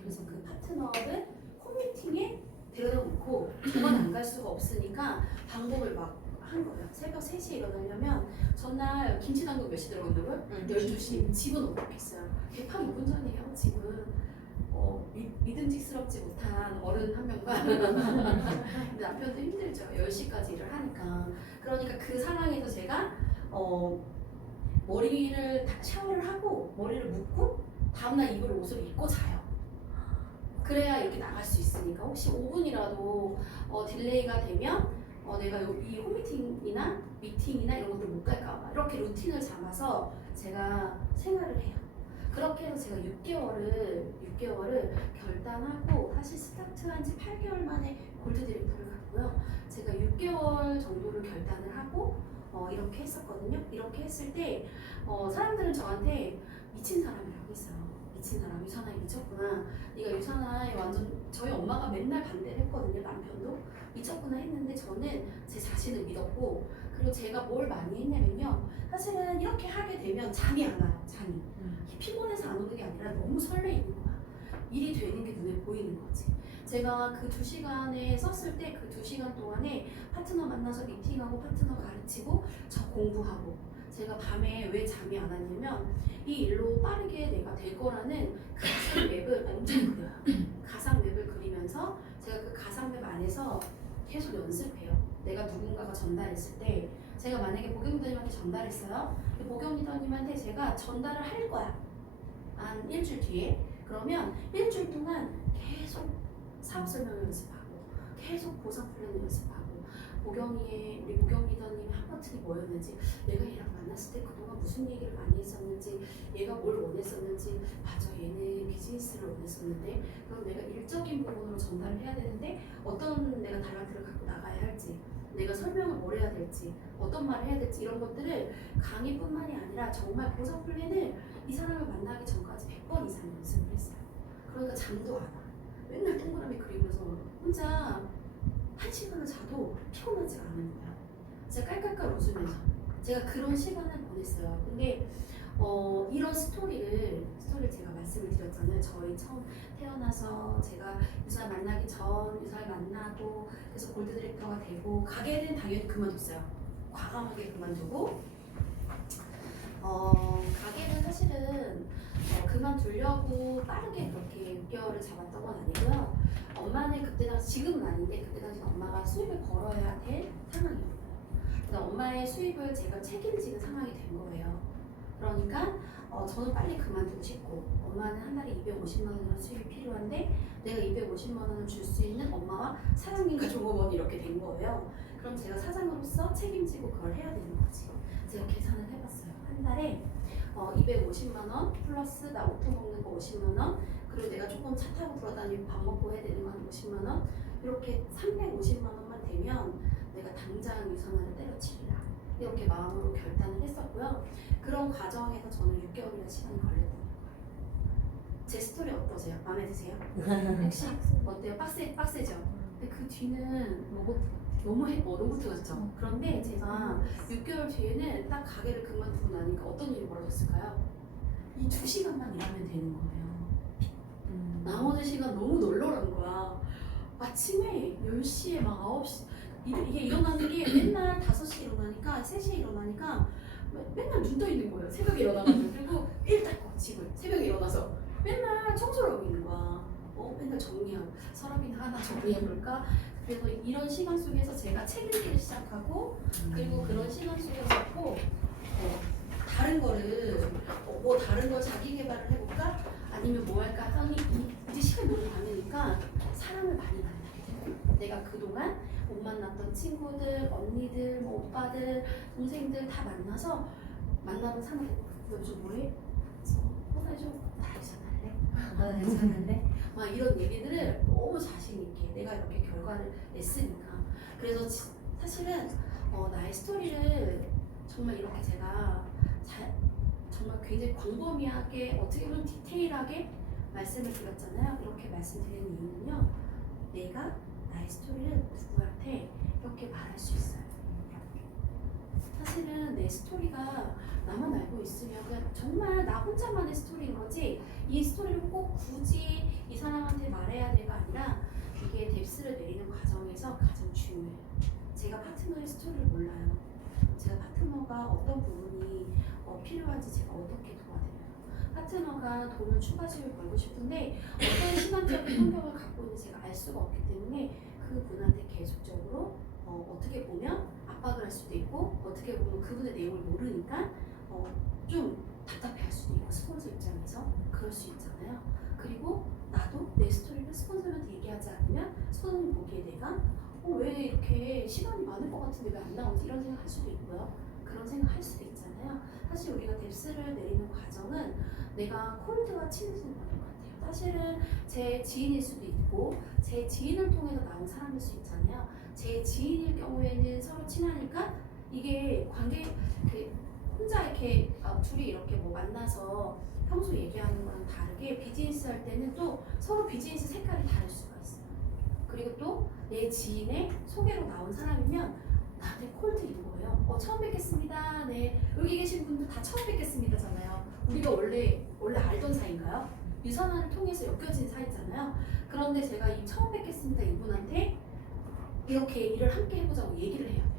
그래서 그 파트너를 홈미팅에 데려다 놓고 그건 안 갈 수가 없으니까 방법을 막 한 거예요. 새벽 3시에 일어나려면 전날 김치담글 몇 시 들어간다고요? 12시. 집은 어떻게 했어요? 개판 5분 전이에요. 집은. 믿음직스럽지 못한 어른 한 명과 근데 남편도 힘들죠. 10시까지 일을 하니까. 그러니까 그 상황에서 제가 머리를 샤워를 하고 머리를 묶고 다음날 입을 옷을 입고 자요. 그래야 이렇게 나갈 수 있으니까 혹시 5분이라도 딜레이가 되면 내가 이 홈미팅이나 미팅이나 이런 것들 못 갈까 봐 이렇게 루틴을 잡아서 제가 생활을 해요. 그렇게 해서 제가 6개월을 결단하고 사실 스타트한 지 8개월 만에 골드 디렉터를 갔고요. 제가 6개월 정도를 결단을 하고 이렇게 했었거든요. 이렇게 했을 때 사람들은 저한테 미친 사람이라고 했어요. 미친 사람, 유산화에 미쳤구나. 네가 유산화에 완전 저희 엄마가 맨날 반대를 했거든요. 남편도 미쳤구나 했는데 저는 제 자신을 믿었고 그리고 제가 뭘 많이 했냐면요. 사실은 이렇게 하게 되면 잠이 안 와요. 잠이. 피곤해서 안 오는 게 아니라 너무 설레이는 거야. 일이 되는 게 눈에 보이는 거지. 제가 그 2시간에 썼을 때 그 2시간 동안에 파트너 만나서 미팅하고 파트너 가르치고 저 공부하고 제가 밤에 왜 잠이 안 왔냐면 이 일로 빠르게 내가 될 거라는 가상 맵을 엄청 그려요. 가상 맵을 그리면서 제가 그 가상 맵 안에서 계속 연습해요. 내가 누군가가 전달했을 때 제가 만약에 보경리더님한테 전달했어요. 보경 리더님한테 제가 전달을 할 거야. 한 일주일 뒤에. 그러면 일주일 동안 계속 사업 설명을 연습하고 계속 보상 플랜을 연습하고 우리 보경 리더님이 한 버튼이 뭐였는지 내가 얘랑 만났을 때 그동안 무슨 얘기를 많이 했었는지 얘가 뭘 원했었는지 맞아 얘는 비즈니스를 원했었는데 그럼 내가 일적인 부분으로 전달을 해야 되는데 어떤 내가 달란트를 갖고 나가야 할지 내가 설명을 뭘 해야 될지 어떤 말을 해야 될지 이런 것들을 강의뿐만이 아니라 정말 보상 플랜을 이 사람을 만나기 전까지 100번 이상 연습을 했어요. 그러니까 잠도 안 와. 맨날 동그라미 그리면서 혼자 1시간을 자도 피곤하지가 않은 거야. 제가 깔깔깔 웃으면서 제가 그런 시간을 보냈어요. 근데 이런 스토리를 제가 말씀을 드렸잖아요. 저희 처음 태어나서 제가 유사를 만나기 전 유사를 만나고 그래서 골드 디렉터가 되고 가게는 당연히 그만뒀어요. 과감하게 그만두고 가게는 사실은 그만두려고 빠르게 그렇게 6개월을 잡았던 건 아니고요. 엄마는 그때 당시 지금은 아닌데 그때 당시 엄마가 수입을 벌어야 될 상황이었어요. 그래서 엄마의 수입을 제가 책임지는 상황이 된 거예요. 그러니까 저는 빨리 그만두고 싶고 엄마는 한 달에 250만 원이라는 수입이 필요한데 내가 250만 원을 줄 수 있는 엄마와 사장님과 종업원이 이렇게 된 거예요. 그럼 제가 사장으로서 책임지고 그걸 해야 되는 거지. 제가 계산을 해봤어요. 한 달에 250만 원 플러스 나 오토 먹는 거 50만 원 그리고 내가 조금 차 타고 돌아다니고 밥 먹고 해야 되는 거 한 50만 원 이렇게 350만 원만 되면 내가 당장 유산화를 때려치리라 이렇게 마음으로 결단을 했었고요. 그런 과정에서 저는 6개월이나 시간이 걸렸던 거예요. 제 스토리 어떠세요? 마음에 드세요? 혹시 어때요? 빡세죠? 근데 그 뒤는 너무 로봇 같죠? 그런데 제가 6개월 뒤에는 딱 가게를 그만두고 나니까 어떤 일이 벌어졌을까요? 이 2시간만 일하면 되는 거예요. 나머지 시간 너무 널널한 거야. 아침에 10시에 막 9시 이게 일어나는 게 맨날 5시에 일어나니까 3시에 일어나니까 맨날 눈 떠 있는 거예요. 새벽에 일어나가지고 그리고 일 닦고 집을 새벽에 일어나서 맨날 청소를 하고 있는 거야. 맨날 정리하고 서랍이나 하나 정리해볼까? 그래서 이런 시간 속에서 제가 책 읽기를 시작하고 그리고 그런 시간 속에서 꼭 다른 거를 다른 걸 자기 개발을 해볼까? 아니면 뭐 할까 하더니 이제 시간이 너무 많으니까 사람을 많이 만나게 돼요. 내가 그동안 못 만났던 친구들, 언니들, 뭐 오빠들, 동생들 다 만나서 만나는 사람들 너 요즘 뭐해? 나 요즘 나 괜찮은데? 막 이런 얘기들을 너무 자신 있게 내가 이렇게 결과를 냈으니까 그래서 사실은 나의 스토리를 정말 이렇게 제가 정말 굉장히 광범위하게 어떻게 보면 디테일하게 말씀을 드렸잖아요. 이렇게 말씀드리는 이유는요. 내가 나의 스토리를 누구한테 이렇게 말할 수 있어요. 사실은 내 스토리가 나만 알고 있으면 그냥 정말 나 혼자만의 스토리인 거지 이 스토리를 꼭 굳이 이 사람한테 말해야 돼가 아니라 이게 뎁스를 내리는 과정에서 가장 중요해요. 제가 파트너의 스토리를 몰라요. 제가 파트너가 어떤 부분이 필요한지 제가 어떻게 도와드려요. 파트너가 돈을 추가 수익을 벌고 싶은데 어떤 시간적인 환경을 갖고 있는지 제가 알 수가 없기 때문에 그분한테 계속적으로 어떻게 보면 압박을 할 수도 있고 어떻게 보면 그분의 내용을 모르니까 좀 답답해할 수도 있고 스폰서 입장에서 그럴 수 있잖아요. 그리고 나도 내 스토리를 스폰서한테 얘기하지 않으면 스폰서님 보기에 내가 왜 이렇게 시간이 많을 것 같은데 왜 안 나오지 이런 생각 할 수도 있고요. 그런 생각 할 수도 있잖아요. 사실 우리가 뎁스를 내리는 과정은 내가 콜드와 친해지는 과정 같아요. 사실은 제 지인일 수도 있고 제 지인을 통해서 나온 사람일 수 있잖아요. 제 지인일 경우에는 서로 친하니까 이게 관계 혼자 이렇게 둘이 이렇게 뭐 만나서 평소 얘기하는 거랑 다르게 비즈니스 할 때는 또 서로 비즈니스 색깔이 다를 수가 있어요. 그리고 또 내 지인의 소개로 나온 사람이면 나한테 콜드인 거예요. 처음 뵙겠습니다. 네, 여기 계신 분들 다 처음 뵙겠습니다잖아요. 우리가 원래 알던 사이인가요? 유선화를 통해서 엮여진 사이잖아요. 그런데 제가 이 처음 뵙겠습니다 이분한테 이렇게 일을 함께 해보자고 얘기를 해야 돼.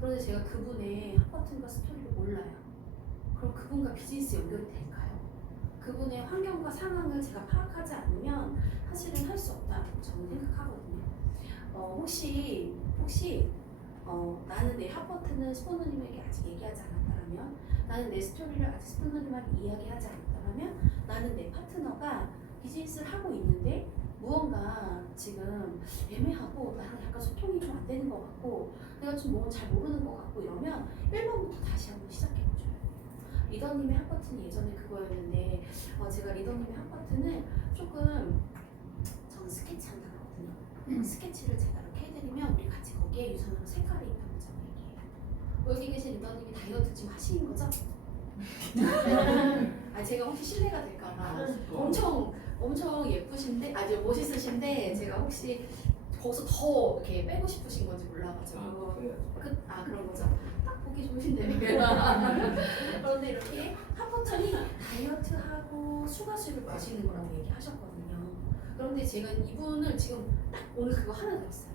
그런데 제가 그분의 핫버튼과 스토리를 몰라요. 그럼 그분과 비즈니스 연결이 될까요? 그분의 환경과 상황을 제가 파악하지 않으면 사실은 할 수 없다고 저는 생각하거든요. 혹시 나는 내 핫버튼을 스포너님에게 아직 얘기하지 않았다면, 나는 내 스토리를 아직 스포너님에게 이야기하지 않았다면, 나는 내 파트너가 비즈니스를 하고 있는데 무언가 지금 애매하고 나랑 약간 소통이 좀 안 되는 것 같고 내가 좀 뭔가 잘 모르는 것 같고 이러면 1번부터 다시 한번 시작해보죠. 리더님의 핫버튼이 예전에 그거였는데 제가 리더님의 핫버튼은 조금 저는 스케치한다 그러거든요. 스케치를 제가 이렇게 해드리면 우리 같이 거기에 유선으로 색깔을 입혀보자고 얘기해요. 여기 계신 리더님이 다이어트 지금 하시는 거죠? 제가 혹시 실례가 될까봐 엄청 예쁘신데 아주 멋있으신데 제가 혹시 거기서 더 이렇게 빼고 싶으신 건지 몰라가지고 그런 거죠. 딱 보기 좋으신데 그런데 이렇게 핫버튼이 다이어트하고 수가수를 마시는 거라고 얘기하셨거든요. 그런데 제가 이분을 지금 딱 오늘 그거 하나 들었어요.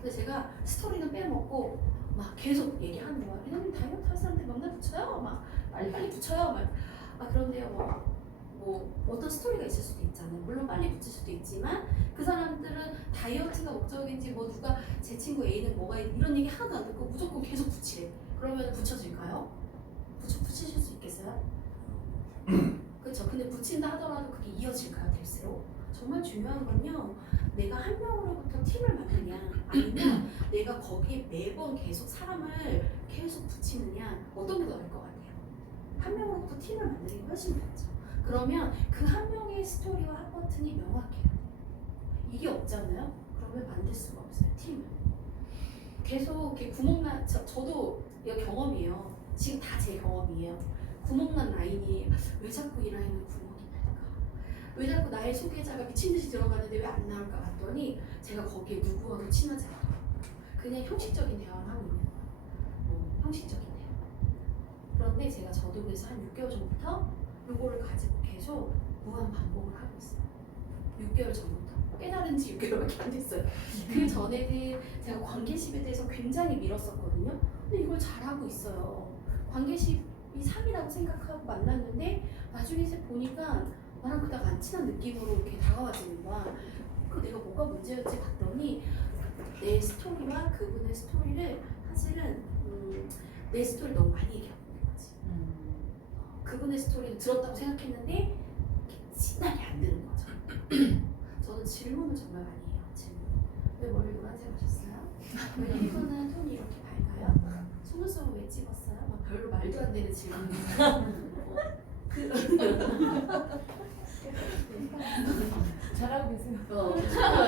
근데 제가 스토리는 빼먹고 막 계속 얘기하는 거야. 이놈이 다이어트 할 사람한테 맨날 붙여요. 막 빨리 붙여요. 막 그런데요 뭐 어떤 스토리가 있을 수도 있잖아요. 물론 빨리 붙일 수도 있지만 그 사람들은 다이어트가 목적인지 뭐 누가 제 친구 A는 뭐가 이런 얘기 하나도 안 듣고 무조건 계속 붙이래. 그러면 붙여질까요? 붙이실 수 있겠어요? 그렇죠. 근데 붙인다 하더라도 그게 이어질까요? 뎁스로? 정말 중요한 건요. 내가 한 명으로부터 팀을 만드냐 아니면 내가 거기에 매번 계속 사람을 계속 붙이느냐 어떤 게 더 나을 것 같아요? 한 명으로부터 팀을 만드는 게 훨씬 낫죠. 그러면 그 한 명의 스토리와 핫버튼이 명확해요. 이게 없잖아요? 그러면 만들 수가 없어요, 팀을. 계속 이렇게 구멍난, 저도 이거 경험이에요. 지금 다 제 경험이에요. 구멍난 라인이 왜 자꾸 이 라인은 구멍이 날까? 왜 자꾸 나의 소개자가 미친듯이 들어가는데 왜 안 나올까 봤더니 제가 거기에 누구와도 친하지 않아요. 그냥 형식적인 대화를 하고 있는 거예요. 형식적인 대화. 그런데 제가 저도 그래서 한 6개월 전부터 요거를 가지고 계속 무한 반복을 하고 있어요. 6개월 전부터. 깨달은 지 6개월밖에 안 됐어요. 그 전에는 제가 관계십에 대해서 굉장히 밀었었거든요. 근데 이걸 잘하고 있어요. 관계십이 3이라고 생각하고 만났는데 나중에 보니까 나랑 그닥 안 친한 느낌으로 이렇게 다가와지는 거야. 그 내가 뭐가 문제였지 봤더니 내 스토리와 그분의 스토리를 사실은 내 스토리를 너무 많이 얘기하고 있는 거지. 그분의 스토리를 들었다고 생각했는데 신나게 안 들은 거죠. 저는 질문을 정말 많이 해요. 질문. 왜 머리 노란색 하셨어요? 왜 피부는 톤이 이렇게 밝아요? 속눈썹을 왜 찍었어요? 막 별로 말도 안 되는 질문. 잘하고 계세요.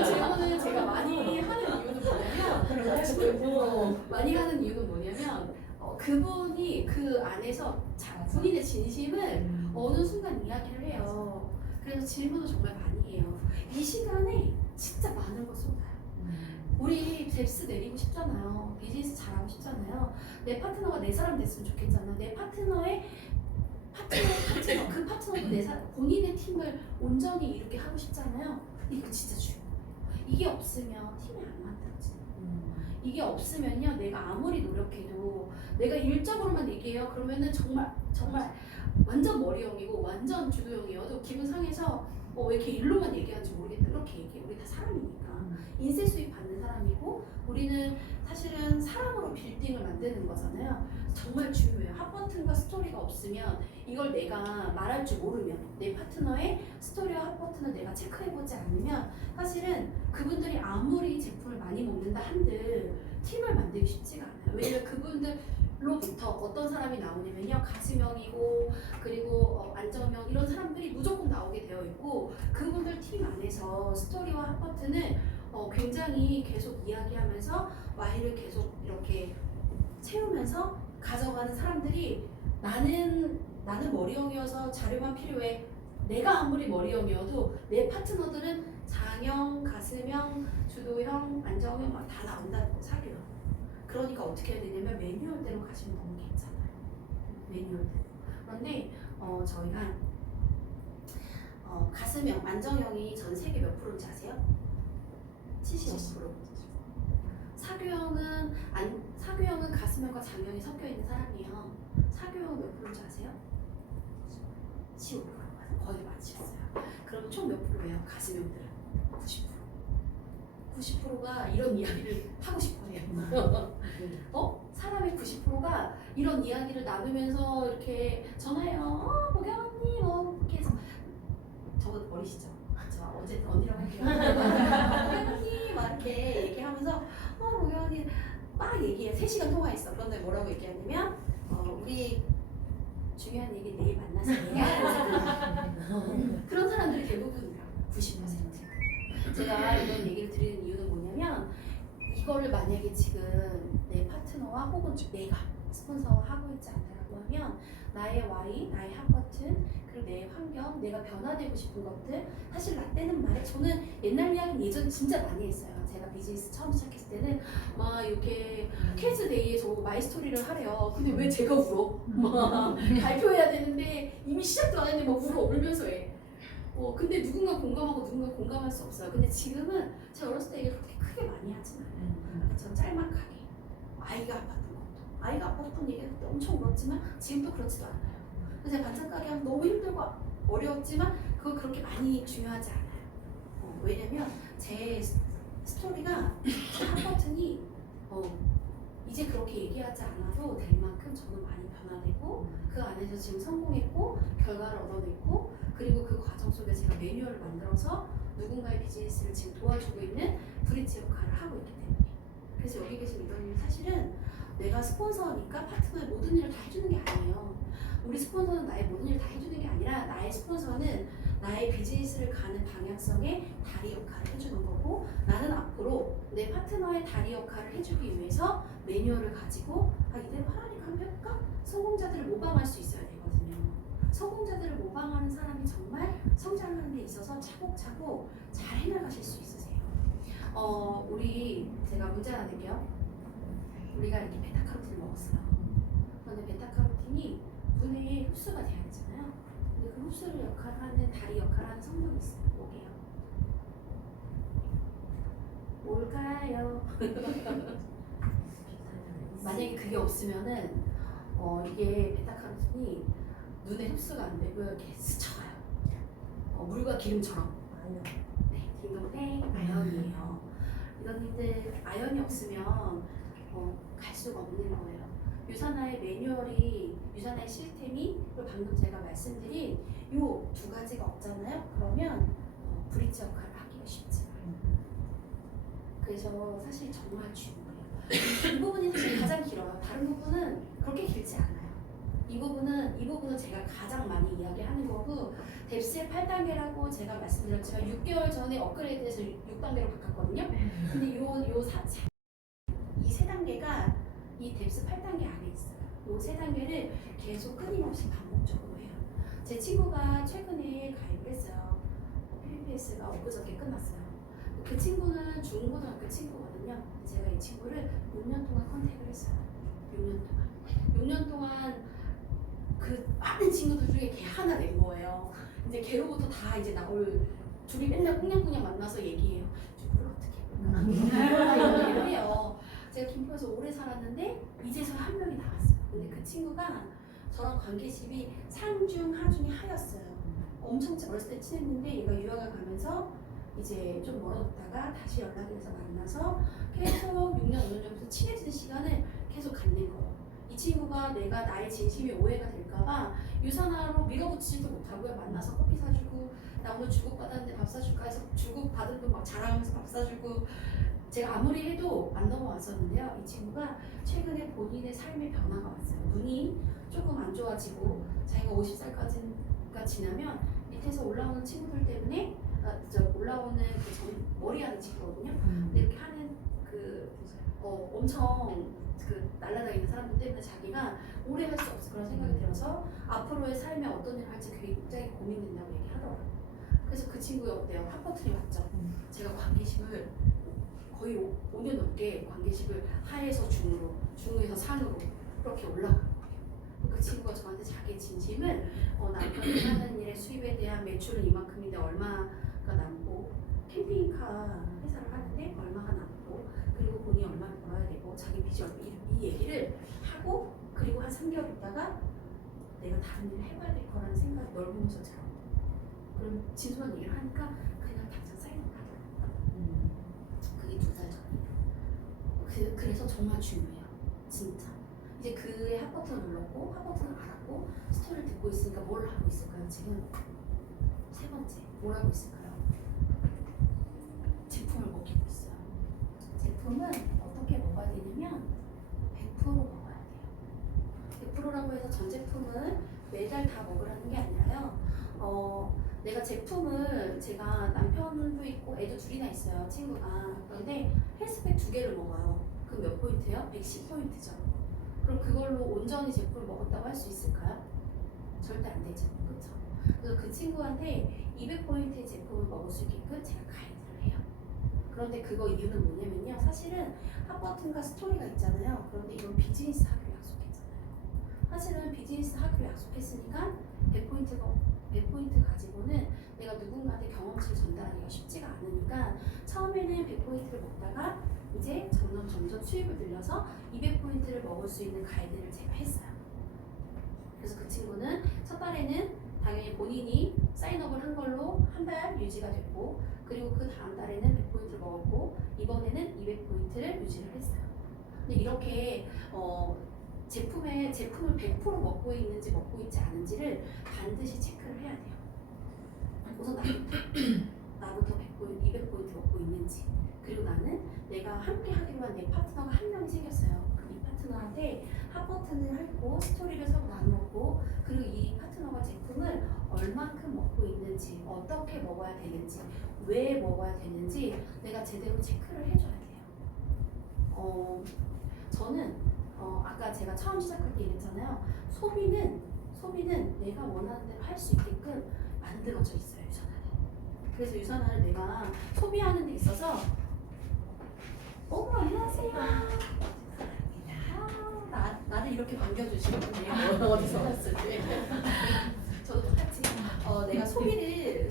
질문을 제가 많이 하는 이유는 뭐냐면 많이 하는 이유는 뭐냐면 그분이 그 안에서 본인의 진심을 어느 순간 이야기를 해요. 그래서 질문을 정말 많이 해요. 이 시간에 진짜 많은 걸 쏟아요. 우리 뎁스 내리고 싶잖아요. 비즈니스 잘하고 싶잖아요. 내 파트너가 내 사람 됐으면 좋겠잖아. 내 파트너의 파트너, 그 파트너도 내 사람, 본인의 팀을 온전히 이렇게 하고 싶잖아요. 이거 진짜 중요해요. 이게 없으면 팀이 안 만들어져요. 이게 없으면요, 내가 아무리 노력해도 내가 일적으로만 얘기해요. 그러면은 정말 완전 머리형이고 완전 주도형이어도 기분 상해서 왜 이렇게 일로만 얘기하는지 모르겠다. 이렇게 얘기해. 우리 다 사람이니까. 인쇄 수입 받는 사람이고 우리는 사실은 사람으로 빌딩을 만드는 거잖아요. 정말 중요해요. 핫버튼과 스토리가 없으면 이걸 내가 말할 줄 모르면 내 파트너의 스토리와 핫버튼을 내가 체크해보지 않으면 사실은 그분들이 아무리 제품을 많이 먹는다 한들 팀을 만들기 쉽지가 않아요. 왜냐면 그분들로부터 어떤 사람이 나오냐면요, 가수명이고 그리고 안정명 이런 사람들이 무조건 나오게 되어 있고 그분들 팀 안에서 스토리와 핫버튼을 굉장히 계속 이야기하면서 와인을 계속 이렇게 채우면서 가져가는 사람들이 나는 머리형이어서 자료만 필요해. 내가 아무리 머리형이어도 내 파트너들은 장형, 가슴형, 주도형, 안정형 막 다 나온다는 거 사귀어. 그러니까 어떻게 해야 되냐면 매뉴얼대로 가시면 너무 괜찮아요. 매뉴얼대로. 그런데 저희가 가슴형, 안정형이 전 세계 몇 프로인지 아세요? 70%. 사교형은 가슴형과 장형이 섞여 있는 사람이에요. 사교형은 몇 프로인지 아세요? 15%. 거의 맞추셨어요. 그럼 총 몇 프로예요? 가슴형들은 90%. 90%가 이런 이야기를 하고 싶어해요. 사람의 90%가 이런 이야기를 나누면서 이렇게 전화해요. 보경 언니 이렇게 해서 저거 어리시죠? 저 어쨌든 언니라고 할게요. 보경 언니 막 이렇게 얘기하면서 보경 언니 막 얘기해. 3시간 통화했어. 그런데 뭐라고 얘기하냐면 우리 중요한 얘기 내일 만나서 얘기하자. 그런 사람들이 대부분이라고요. 90%. 제가 이런 얘기를 드리는 이유는 뭐냐면 이거를 만약에 지금 내 파트너와 혹은 내가 스폰서와 하고 있지 않다라고 하면 나의 와인, 나의 핫버튼, 그리고 내 환경, 내가 변화되고 싶은 것들 사실 라떼는 말에 저는 옛날 이야기는 예전에 진짜 많이 했어요. 제가 비즈니스 처음 시작했을 때는 막 이렇게 캐즈데이에 저 마이스토리를 하래요. 근데 왜 제가 울어? 막 발표해야 되는데 이미 시작도 안 했는데 막 울면서 해. 근데 누군가 공감하고 누군가 공감할 수 없어요. 근데 지금은 제가 어렸을 때 얘기를 그렇게 크게 많이 하진 않아요. 전 짤막하게 아이가 아팠던 것도 아이가 아팠던 얘기를 그때 엄청 울었지만 지금도 그렇지도 않아요. 그래서 제가 반찬 가게 하면 너무 힘들고 어려웠지만 그거 그렇게 많이 중요하지 않아요. 왜냐면 제 스토리가 제 핫버튼이 이제 그렇게 얘기하지 않아도 될 만큼 저는 많이 변화되고 그 안에서 지금 성공했고 결과를 얻어냈고 그리고 그 과정 속에 제가 매뉴얼을 만들어서 누군가의 비즈니스를 지금 도와주고 있는 브릿지 역할을 하고 있기 때문에 그래서 여기 계신 이도님 사실은 내가 스폰서니까 파트너의 모든 일을 다 해주는 게 아니에요. 우리 스폰서는 나의 모든 일을 다 해주는 게 아니라 나의 스폰서는 나의 비즈니스를 가는 방향성의 다리 역할을 해주는 거고 나는 앞으로 내 파트너의 다리 역할을 해주기 위해서 매뉴얼을 가지고 이대로 하라니까 한번 해볼까? 성공자들을 모방할 수 있어야 되거든요. 성공자들을 모방하는 사람이 정말 성장하는 데 있어서 차곡차곡 잘 해나가실 수 있으세요. 우리 제가 문제 하나 낼게요. 우리가 이렇게 베타카로틴을 먹었어요. 그런데 베타카로틴이 분해에 흡수가 돼야 되잖아요. 근데 그 흡수를 역할하는 다리 역할을 하는 성분이 있어요. 뭐게요? 뭘까요? 만약에 그게 없으면은 이게 베타카로틴이 눈에 흡수가 안 되고 이렇게 스쳐가요. 물과 기름처럼. 네, 딩동댕 아연이에요. 이런님들 아연이 없으면 갈 수가 없는 거예요. 유산화의 매뉴얼이 유산화의 시스템이 그리고 방금 제가 말씀드린 요 2가지가 없잖아요. 그러면 브릿지 역할을 하기가 쉽지 않아요. 그래서 사실 정말 중요해요. 이 부분이 사실 가장 길어요. 다른 부분은 그렇게 길지 않아요. 이 부분은 제가 가장 많이 이야기하는 거고 뎁스의 8단계라고 제가 말씀드렸지만 6개월 전에 업그레이드해서 6단계로 바꿨거든요. 근데 이 3단계가 이 뎁스 8단계 안에 있어요. 이 3단계를 계속 끊임없이 반복적으로 해요. 제 친구가 최근에 가입을 했어요. PPS가 엊그저께 끝났어요. 그 친구는 중고등학교 친구거든요. 제가 이 친구를 6년 동안 컨택을 했어요. 6년 동안 그 많은 친구들 중에 걔 하나 낸 거예요. 이제 걔로부터 다 이제 나올 둘이 맨날 꽁냥꽁냥 만나서 얘기해요. 누구를 어떻게 해볼까? 이런 얘기를 해요. 해봤는데 이제서야 한 명이 나왔어요. 근데 그 친구가 저랑 관계십이 상중 하중이 하였어요. 엄청 어렸을 때 친했는데 얘가 유학을 가면서 이제 좀 멀어졌다가 다시 연락이 돼서 만나서 계속 6년, 5년 전부터 친해지는 시간을 계속 갖는 거예요. 이 친구가 내가 나의 진심이 오해가 될까봐 유산화로 밀어붙이지도 못하고요. 만나서 커피 사주고 나 오늘 주고받았는데 밥 사줄까 해서 주고받은 돈 막 자랑하면서 밥 사주고 제가 아무리 해도 안 넘어왔었는데요. 이 친구가 최근에 본인의 삶의 변화가 왔어요. 눈이 조금 안 좋아지고 자기가 50살까지가 지나면 밑에서 올라오는 친구들 때문에 올라오는 머리 하는 친구거든요. 근데 이렇게 하는 엄청 날아다니는 사람들 때문에 자기가 오래 할 수 없을 거라는 생각이 들어서 앞으로의 삶에 어떤 일을 할지 굉장히 고민된다고 얘기하더라고요. 그래서 그 친구가 어때요? 하퍼트리 왔죠. 제가 관계식을 거의 5년 넘게 관계식을 하에서 중으로, 중에서 상으로 그렇게 올라가는 거예요. 그 친구가 저한테 자기의 진심을 남편이 하는 일의 수입에 대한 매출은 이만큼인데 얼마가 남고 캠핑카 회사를 하는데 얼마가 남고 그리고 본인이 얼마를 벌어야 되고 자기 빚이 얼마 이 얘기를 하고 그리고 한 3개월 있다가 내가 다른 일을 해봐야 될 거라는 생각이 넓으면서 들어. 그럼 진솔한 얘기를 하니까 그냥 당장 사인을 받아요. 그게 2달 전이에요. 그래서 정말 중요해요. 진짜. 이제 그의 핫버튼을 눌렀고 핫버튼을 알았고 스토리를 듣고 있으니까 뭘 하고 있을까요? 지금 3번째 뭘 하고 있을까요? 제품을 먹이고 있어요. 제품은 어떻게 먹어야 되냐면 100% 먹어야 돼요. 100%라고 해서 전 제품은 매달 다 먹으라는 게 아니라요. 내가 제품을 제가 남편도 있고 애도 둘이나 있어요. 친구가. 그런데 헬스팩 2개를 먹어요. 그럼 몇 포인트예요? 110포인트죠. 그럼 그걸로 온전히 제품을 먹었다고 할 수 있을까요? 절대 안 되죠. 그렇죠? 그래서 그 친구한테 200포인트의 제품을 먹을 수 있게끔 제가 가이드를 해요. 그런데 그거 이유는 뭐냐면요. 사실은 핫버튼과 스토리가 있잖아요. 그런데 이건 비즈니스 하기로 약속했잖아요. 사실은 비즈니스 하기로 약속했으니까 100포인트 가지고는 내가 누군가한테 경험치를 전달하기가 쉽지가 않으니까 처음에는 100포인트를 먹다가 이제 점점 수입을 늘려서 200포인트를 먹을 수 있는 가이드를 제가 했어요. 그래서 그 친구는 첫 달에는 당연히 본인이 사인업을 한 걸로 한 달 유지가 됐고 그리고 그 다음 달에는 100포인트를 먹었고 이번에는 200포인트를 유지를 했어요. 근데 이렇게 제품을 100% 먹고 있는지 먹고 있지 않은지를 반드시 체크를 해야 돼요. 우선 나부터 100포인트, 200포인트 먹고 있는지 그리고 나는 내가 함께 하기로 한 내 파트너가 한 명이 생겼어요. 그럼 이 파트너한테 핫버튼을 했고 스토리를 서로 나누었고 그리고 이 파트너가 제품을 얼만큼 먹고 있는지 어떻게 먹어야 되는지 왜 먹어야 되는지 내가 제대로 체크를 해줘야 돼요. 저는 아까 제가 처음 시작할 때 얘기했잖아요. 소비는 내가 원하는 대로 할 수 있게끔 만들어져 있어요. 유산화는. 그래서 유산화를 내가 소비하는 데 있어서 안녕하세요. 나를 이렇게 반겨주시는 분이 어디서 왔을지. 저도 똑같이 내가 소비를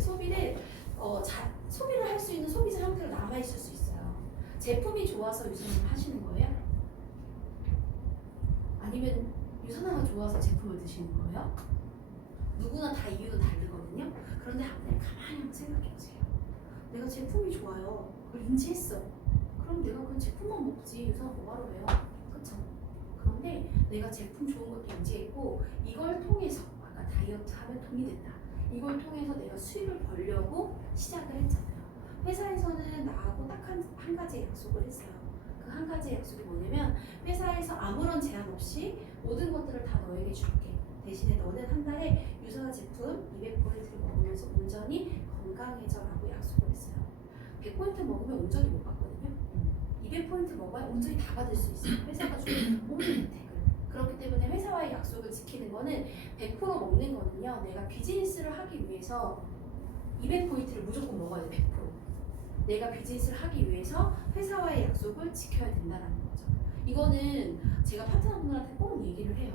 할 수 있는 소비자 형태로 남아 있을 수 있어요. 제품이 좋아서 유산화를 하시는 거예요? 아니면 유산화가 좋아서 제품을 드시는 거예요? 누구나 다 이유는 다르거든요. 그런데 한번 가만히 한번 생각해 보세요. 내가 제품이 좋아요. 그걸 인지했어. 그럼 내가 그냥 제품만 먹지 유산화 뭐하러 해요? 그쵸? 그런데 내가 제품 좋은 것도 인지했고 이걸 통해서 아까 다이어트 하면 돈이 된다. 이걸 통해서 내가 수입을 벌려고 시작을 했잖아요. 회사에서는 나하고 딱 한 가지 약속을 했어요. 그 한 가지 약속이 뭐냐면 회사에서 아무런 제한 없이 모든 것들을 다 너에게 줄게. 대신에 너는 한 달에 유산화 제품 200포인트를 먹으면서 온전히 건강해져라고 약속을 했어요. 100포인트 먹으면 온전히 못 받거든요. 200포인트 먹어야 온전히 다 받을 수 있어요. 회사가 주는 모든 혜택을. 그렇기 때문에 회사와의 약속을 지키는 거는 100% 먹는 거는요. 내가 비즈니스를 하기 위해서 200포인트를 무조건 먹어야 돼. 100%. 내가 비즈니스를 하기 위해서 회사와의 약속을 지켜야 된다는 거죠. 이거는 제가 파트너분들한테 꼭 얘기를 해요.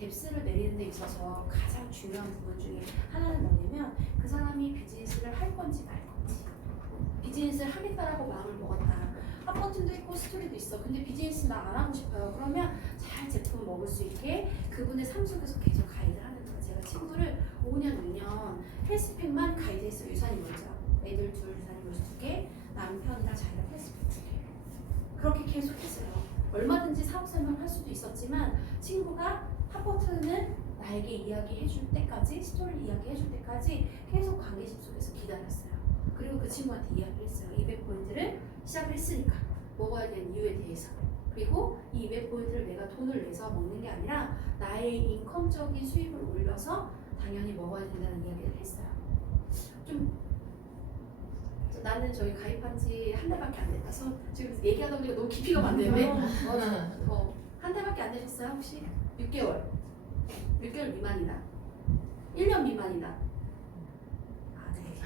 뎁스를 내리는 데 있어서 가장 중요한 부분 중에 하나는 뭐냐면 그 사람이 비즈니스를 할 건지 말 건지. 비즈니스를 하겠다라고 마음을 먹었다. 핫버튼도 있고 스토리도 있어. 근데 비즈니스 나 안 하고 싶어요. 그러면 잘 제품 먹을 수 있게 그분의 삶 속에서 계속 가이드 하는 거예요. 제가 친구를 5년, 6년 헬스팩만 가이드했어요. 유산이 먼저. 애들 둘, 유산이 먼저 2개, 남편이랑 자기가 헬스팩 2개. 그렇게 계속 했어요. 얼마든지 사업 설명할 수도 있었지만 친구가 핫버튼은 나에게 이야기해줄 때까지, 스토리를 이야기해줄 때까지 계속 관계심 속에서 기다렸어요. 그리고 그 친구한테 이야기를 했어요. 200포인트를 시작을 했으니까 먹어야 되는 이유에 대해서. 그리고 이 200포인트를 내가 돈을 내서 먹는 게 아니라 나의 인컴적인 수입을 올려서 당연히 먹어야 된다는 이야기를 했어요. 좀 나는 저희 가입한 지 한 달밖에 안 됐다서 지금 얘기하다 보니까 너무 깊이가 많네요. 한 달밖에 안 되셨어요 혹시? 6개월 6개월 미만이다. 1년 미만이다. 아, 네.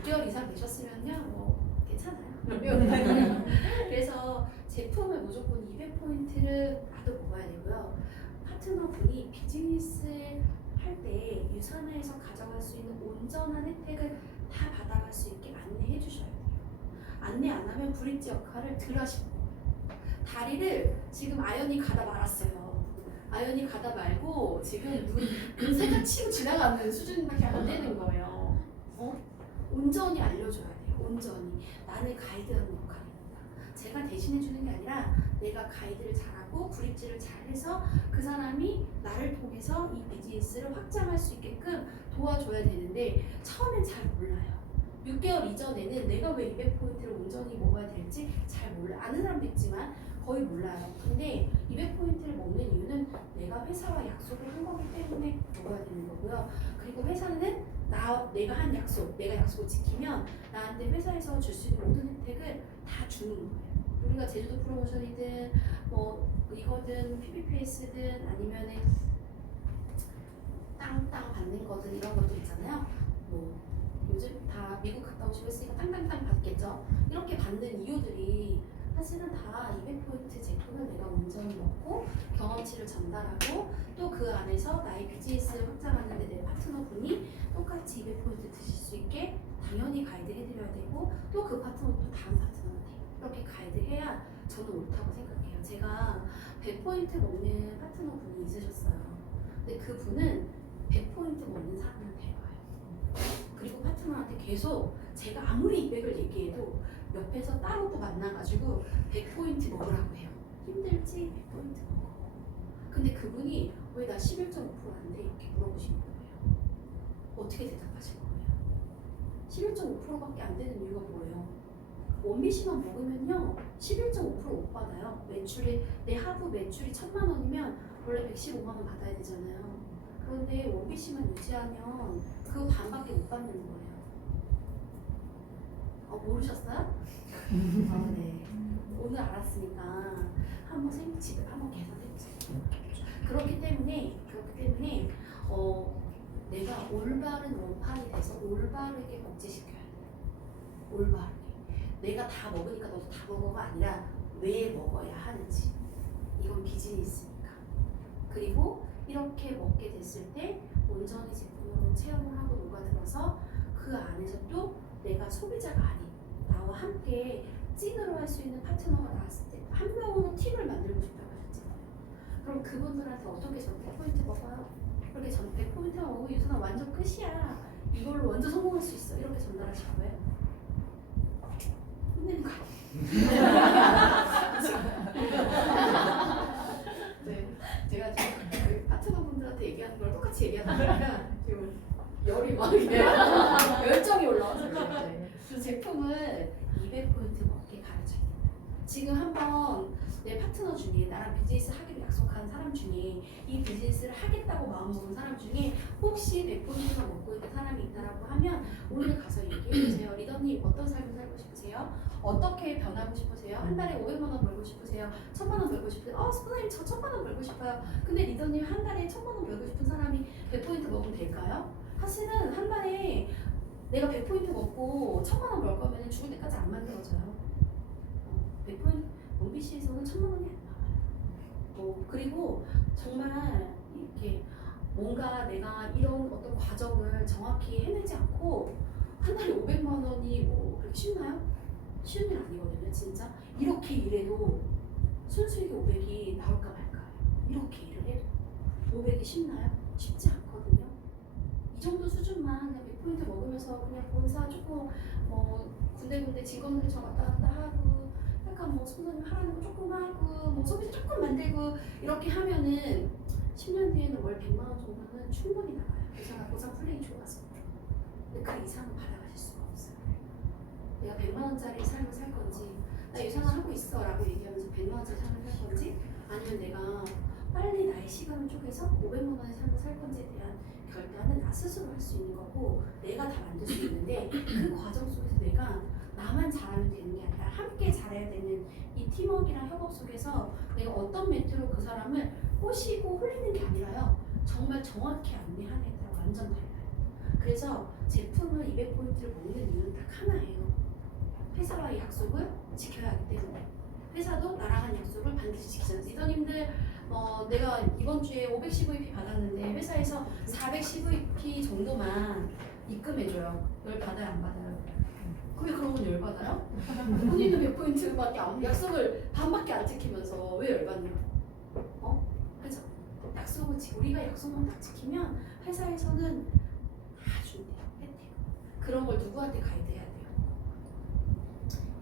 6개월 이상 되셨으면요, 뭐 괜찮아요. 그래서 제품을 무조건 200포인트를 나도 먹어야 되고요. 파트너분이 비즈니스 할 때 유산에서 가져갈 수 있는 온전한 혜택을 다 받아갈 수 있게 안내해 주셔야 돼요. 안내 안 하면 브릿지 역할을 덜 하시고, 다리를 지금 아연이 가다 말았어요. 아연이 가다 말고 지금 눈 살짝 치고 지나가는 수준밖에 안 되는 거예요. 온전히 알려줘야 돼요. 온전히 나는 가이드하는 역할입니다. 제가 대신해 주는 게 아니라 내가 가이드를 잘하고 브릿지를 잘해서 그 사람이 나를 통해서 이 비즈니스를 확장할 수 있게끔 도와줘야 되는데 처음엔 잘 몰라요. 6개월 이전에는 내가 왜 200포인트를 온전히 먹어야 될지 잘 몰라. 아는 사람도 있지만 거의 몰라요. 근데 200포인트를 먹는 이유는 내가 회사와 약속을 한 거기 때문에 먹어야 되는 거고요. 그리고 회사는 내가 한 약속, 내가 약속을 지키면 나한테 회사에서 줄 수 있는 모든 혜택을 다 주는 거예요. 우리가 제주도 프로모션이든 뭐 이거든 PPPS든 아니면은 땅 받는 거든 이런 것들 있잖아요. 뭐 요즘 다 미국 갔다 오시고 했으니까 땅 받겠죠. 이렇게 받는 이유들이 사실은 다 200포인트 제품을 내가 온전히 먹고 경험치를 전달하고 또 그 안에서 나의 비즈니스를 확장하는데 내 파트너분이 똑같이 200포인트 드실 수 있게 당연히 가이드 해드려야 되고 또 그 파트너도 다음 파트너한테 이렇게 가이드 해야 저는 옳다고 생각해요. 제가 100포인트 먹는 파트너분이 있으셨어요. 근데 그분은 100포인트 먹는 사람을 데려와요. 그리고 파트너한테 계속 제가 아무리 200을 얘기해도 옆에서 따로 또 만나가지고 100포인트 먹으라고 해요. 힘들지? 100포인트 먹어. 근데 그분이 왜 나 11.5%안 돼? 이렇게 물어보시는 거예요. 어떻게 대답하실 거예요? 11.5%밖에 안 되는 이유가 뭐예요? 원비씨만 먹으면요 11.5% 못 받아요. 매출이 내 하부 매출이 1,000만 원이면 원래 115만 원 받아야 되잖아요. 그런데 원비씨만 유지하면 그 반밖에 못 받는 거예요. 모르셨어요? 네. 오늘 알았으니까 한번 집에 한번 계산해보세요. 그렇기 때문에 내가 올바른 원판이 돼서 올바르게 복제시켜야 돼요. 올바르게. 내가 다 먹으니까 너도 다 먹어가 아니라 왜 먹어야 하는지. 이건 비즈니스니까. 그리고 이렇게 먹게 됐을 때 온전히 제품으로 체험을 하고 녹아들어서 그 안에서 또 내가 소비자가 아닌 나와 함께 찐으로 할 수 있는 파트너가 나왔을 때 한 명으로 팀을 만들고 싶다고 하셨잖아요. 그럼 그분들한테 어떻게 전 100포인트 먹어요? 그렇게 전 100포인트 먹고 유선아 완전 끝이야. 이걸로 완전 성공할 수 있어. 이렇게 전달하실 거예요? 혼내는 거 네, 제가 지금 그 파트너분들한테 얘기하는 걸 똑같이 얘기하다 보니까 지금 열이 막 열정이 올라와서 그래요. 그 제품을 200포인트 먹게 가르쳐야 된다. 지금 한번 내 파트너 중에 나랑 비즈니스 하기로 약속한 사람 중에 이 비즈니스를 하겠다고 마음먹은 사람 중에 혹시 100포인트만 먹고 있는 사람이 있다라고 하면 오늘 가서 얘기해주세요. 리더님 어떤 삶을 살고 싶으세요? 어떻게 변하고 싶으세요? 한 달에 500만 원 벌고 싶으세요? 1000만 원 벌고 싶으세요? 스포사님 저 1000만 원 벌고 싶어요. 근데 리더님 한 달에 1000만 원 벌고 싶은 사람이 100포인트 먹으면 될까요? 사실은 한 달에 내가 100포인트 먹고 1000만 원 벌 거면 죽을 때까지 안 만들어져요. 100포인트 원비씨에서는 1000만 원이 안 나와요. 그리고 정말 이렇게 뭔가 내가 이런 어떤 과정을 정확히 해내지 않고 한 달에 500만 원이 뭐 그렇게 쉽나요? 쉬운 일 아니거든요. 진짜 이렇게 일해도 순수익이 500이 나올까 말까요. 이렇게 일을 해도 500이 쉽나요? 쉽지 않거든요. 이 정도 수준만 그냥 100포인트 먹으면서 그냥 본사 조금 군데군데 직원들처럼 왔다 갔다 하고 약간 선생님 하라는 거 조금 하고 서비스 조금 만들고 이렇게 하면은 10년 뒤에는 월 100만 원 정도는 충분히 나가요. 회사가 보상 플레이 좋아서. 근데 그 이상은 받아가실 수가 없어요. 내가 100만 원짜리 삶을 살 건지 나 이 생활 하고 있어 라고 얘기하면서 100만 원짜리 삶을 살 건지 아니면 내가 빨리 나의 시간을 쪼개서 500만 원의 삶을 살 건지에 대한 결단은 나 스스로 할 수 있는 거고 내가 다 만들 수 있는데 그 과정 속에서 내가 나만 잘하면 되는 게 아니라 함께 잘해야 되는 이 팀워크랑 협업 속에서 내가 어떤 멘트로 그 사람을 꼬시고 홀리는 게 아니라요 정말 정확히 안내하느냐에 따라 완전 달라요. 그래서 제품을 200포인트를 먹는 이유는 딱 하나예요. 회사와의 약속을 지켜야 하기 때문에 회사도 나랑 한 약속을 반드시 지키자. 리더님들 내가 이번 주에 500 CVP 받았는데 회사에서 400 CVP 정도만 입금해줘요. 열 받아요 안 받아요? 왜 그런 건 열 받아요? 본인은 100포인트밖에 안 약속을 반밖에 안 지키면서 왜 열받냐? 그죠? 약속을 우리가 약속만 딱 지키면 회사에서는 다 준대요. 혜택. 그런 걸 누구한테 가이드해야 돼요?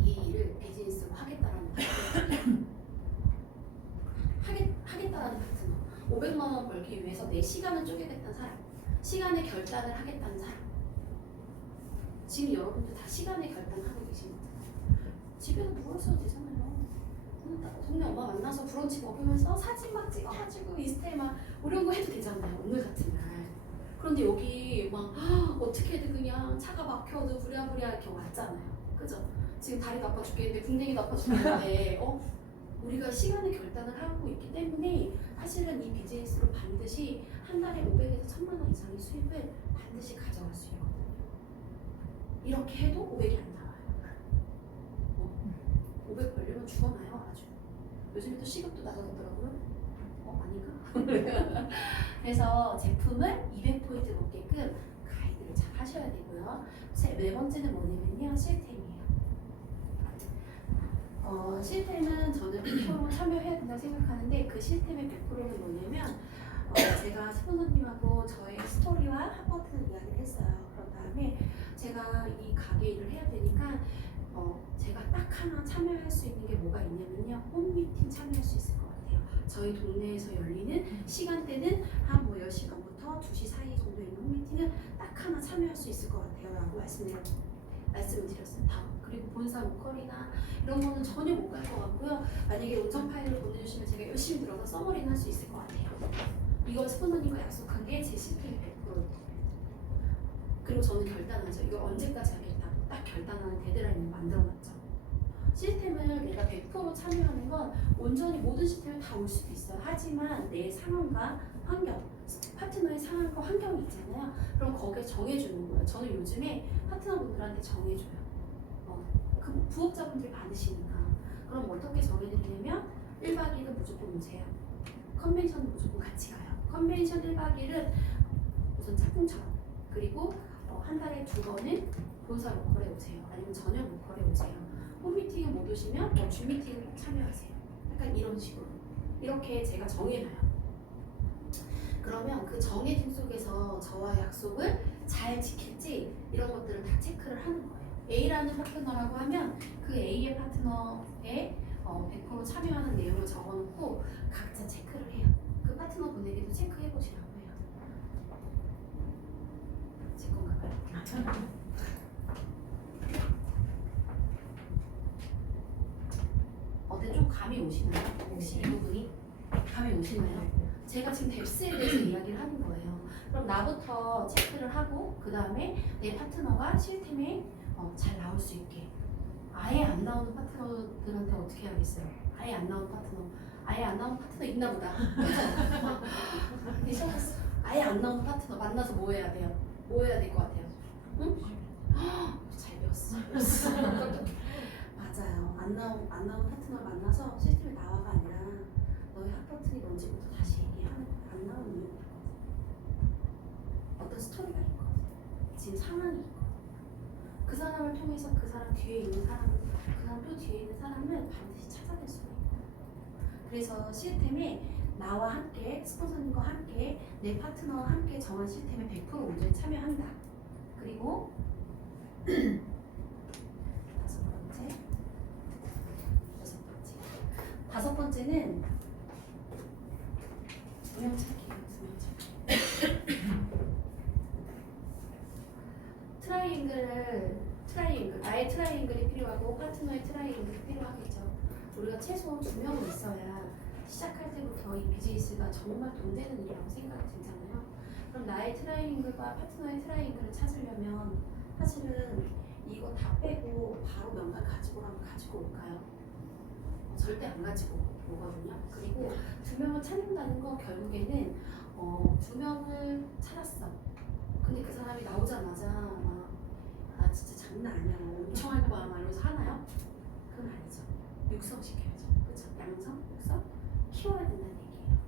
이 일을 비즈니스로 하겠다라는 하겠다라는 파트너 500만 원 벌기 위해서 내 시간을 쪼개겠다는 사람 시간의 결단을 하겠다는 사람 지금 여러분들 다 시간의 결단하고 계십니다. 집에서 누워 있어도 되잖아요. 동네 엄마 만나서 브런치 먹으면서 사진 막 찍어가지고 인스타에 막 이런 거 해도 되잖아요. 오늘 같은 날. 그런데 여기 막 어떻게든 그냥 차가 막혀도 부랴부랴 이렇게 왔잖아요. 그죠? 지금 다리도 아파 죽겠는데 궁뎅이도 아파 죽겠는데 우리가 시간의 결단을 하고 있기 때문에 사실은 이 비즈니스로 반드시 한 달에 500에서 1000만 원 이상의 수입을 반드시 가져갈 수 있거든요. 이렇게 해도 500이 안 나와요. 500 벌려면 죽어나요 아주. 요즘에 또 시급도 낮아졌더라고요. 아닌가? 그래서 제품을 200포인트 먹게끔 가이드를 잘 하셔야 되고요. 네 번째는 뭐냐면요. 시스템이에요. 시스템은 저는 100% 참여해야 된다고 생각하는데 그 시스템의 100%는 뭐냐면 제가 스폰서님하고 저의 스토리와 합버튼 이야기를 했어요. 그런 다음에 제가 이 가게 일을 해야 되니까 제가 딱 하나 참여할 수 있는 게 뭐가 있냐면요. 홈미팅 참여할 수 있을 것 같아요. 저희 동네에서 열리는 시간대는 한 10시 반부터 2시 사이 정도 있는 홈미팅을 딱 하나 참여할 수 있을 것 같아요. 라고 말씀을 드렸어요. 그리고 본사 로컬이나 이런 거는 전혀 못 갈 것 같고요. 만약에 운전 파일을 보내주시면 제가 열심히 들어서 서머리는 할 수 있을 것 같아요. 이거 스폰서님과 약속한 게 제 시스템 100%. 그리고 저는 결단하죠. 이거 언제까지 하겠다. 딱 결단하는 데드라인을 만들어놨죠. 시스템을 내가 100% 참여하는 건 온전히 모든 시스템을 다 올 수도 있어요. 하지만 내 상황과 환경, 파트너의 상황과 환경이 있잖아요. 그럼 거기에 정해주는 거예요. 저는 요즘에 파트너분들한테 정해줘요. 그 부업자분들이 받으시니까. 그럼 어떻게 정해드리냐면 1박 2일은 무조건 오세요. 컨벤션은 무조건 같이 가요. 컨벤션 1박 2일은 우선 짝꿍처럼. 그리고 한 달에 2번은 본사 로컬에 오세요. 아니면 저녁 로컬에 오세요. 홈미팅에 못 오시면 줌미팅을 꼭 참여하세요. 약간 이런 식으로. 이렇게 제가 정해놔요. 그러면 그 정해짐 속에서 저와 약속을 잘 지킬지 이런 것들을 다 체크를 하는 거예요. A라는 파트너라고 하면 그 A의 파트너에 100% 참여하는 내용을 적어놓고 각자 체크를 해요. 그 파트너 분에게도 체크해 보시라고 해요. 제 건가 봐요. 어때 좀 감이 오시나요? 혹시 이 부분이? 감이 오시나요? 제가 지금 뎁스에 대해서 이야기를 하는 거예요. 그럼 나부터 체크를 하고 그 다음에 내 파트너가 시스템에 잘 나올 수 있게. 아예 안 나오는 파트너들한테 어떻게 하겠어요? 아예 안 나오는 파트너. 아예 안 나오는 파트너 있나 보다. 아예 안 나오는 파트너 만나서 뭐 해야 돼요? 뭐 해야 될 것 같아요? 응? 잘 배웠어. 맞아요. 안 나온 파트너 만나서 시스템에 나와가 아니라 너의 핫버튼이 뭔지부터 다시 얘기하는 거야. 안 나오는 이유가 있거든. 어떤 스토리가 있거든. 지금 상황이 있거든. 그 사람을 통해서 그 사람 뒤에 있는 사람, 그 찾아낼 수가 있고. 그래서 시스템에 나와 함께 스폰서님과 함께 내 파트너와 함께 정한 시스템에 100% 온전히 참여한다. 그리고 다섯 번째는 두명 찾기예요. 두명 찾기. 나의 트라이앵글이 필요하고 파트너의 트라이앵글이 필요하겠죠. 우리가 최소 2명은 있어야 시작할 때부터 이 비즈니스가 정말 돈 되는 일이라고 생각이 들잖아요. 그럼 나의 트라이앵글과 파트너의 트라이앵글을 찾으려면 사실은 이거 다 빼고 바로 명단 가지고 오라면 가지고 올까요? 절대 안 가지고 오거든요. 그리고 2명을 찾는다는 거 결국에는 2명을 찾았어. 근데 그 사람이 나오자마자 아 진짜 장난 아니야. 엄청 할 거야. 막 이러면서 하나요? 그건 아니죠. 육성시켜야죠. 그렇죠? 양성, 육성 키워야 된다는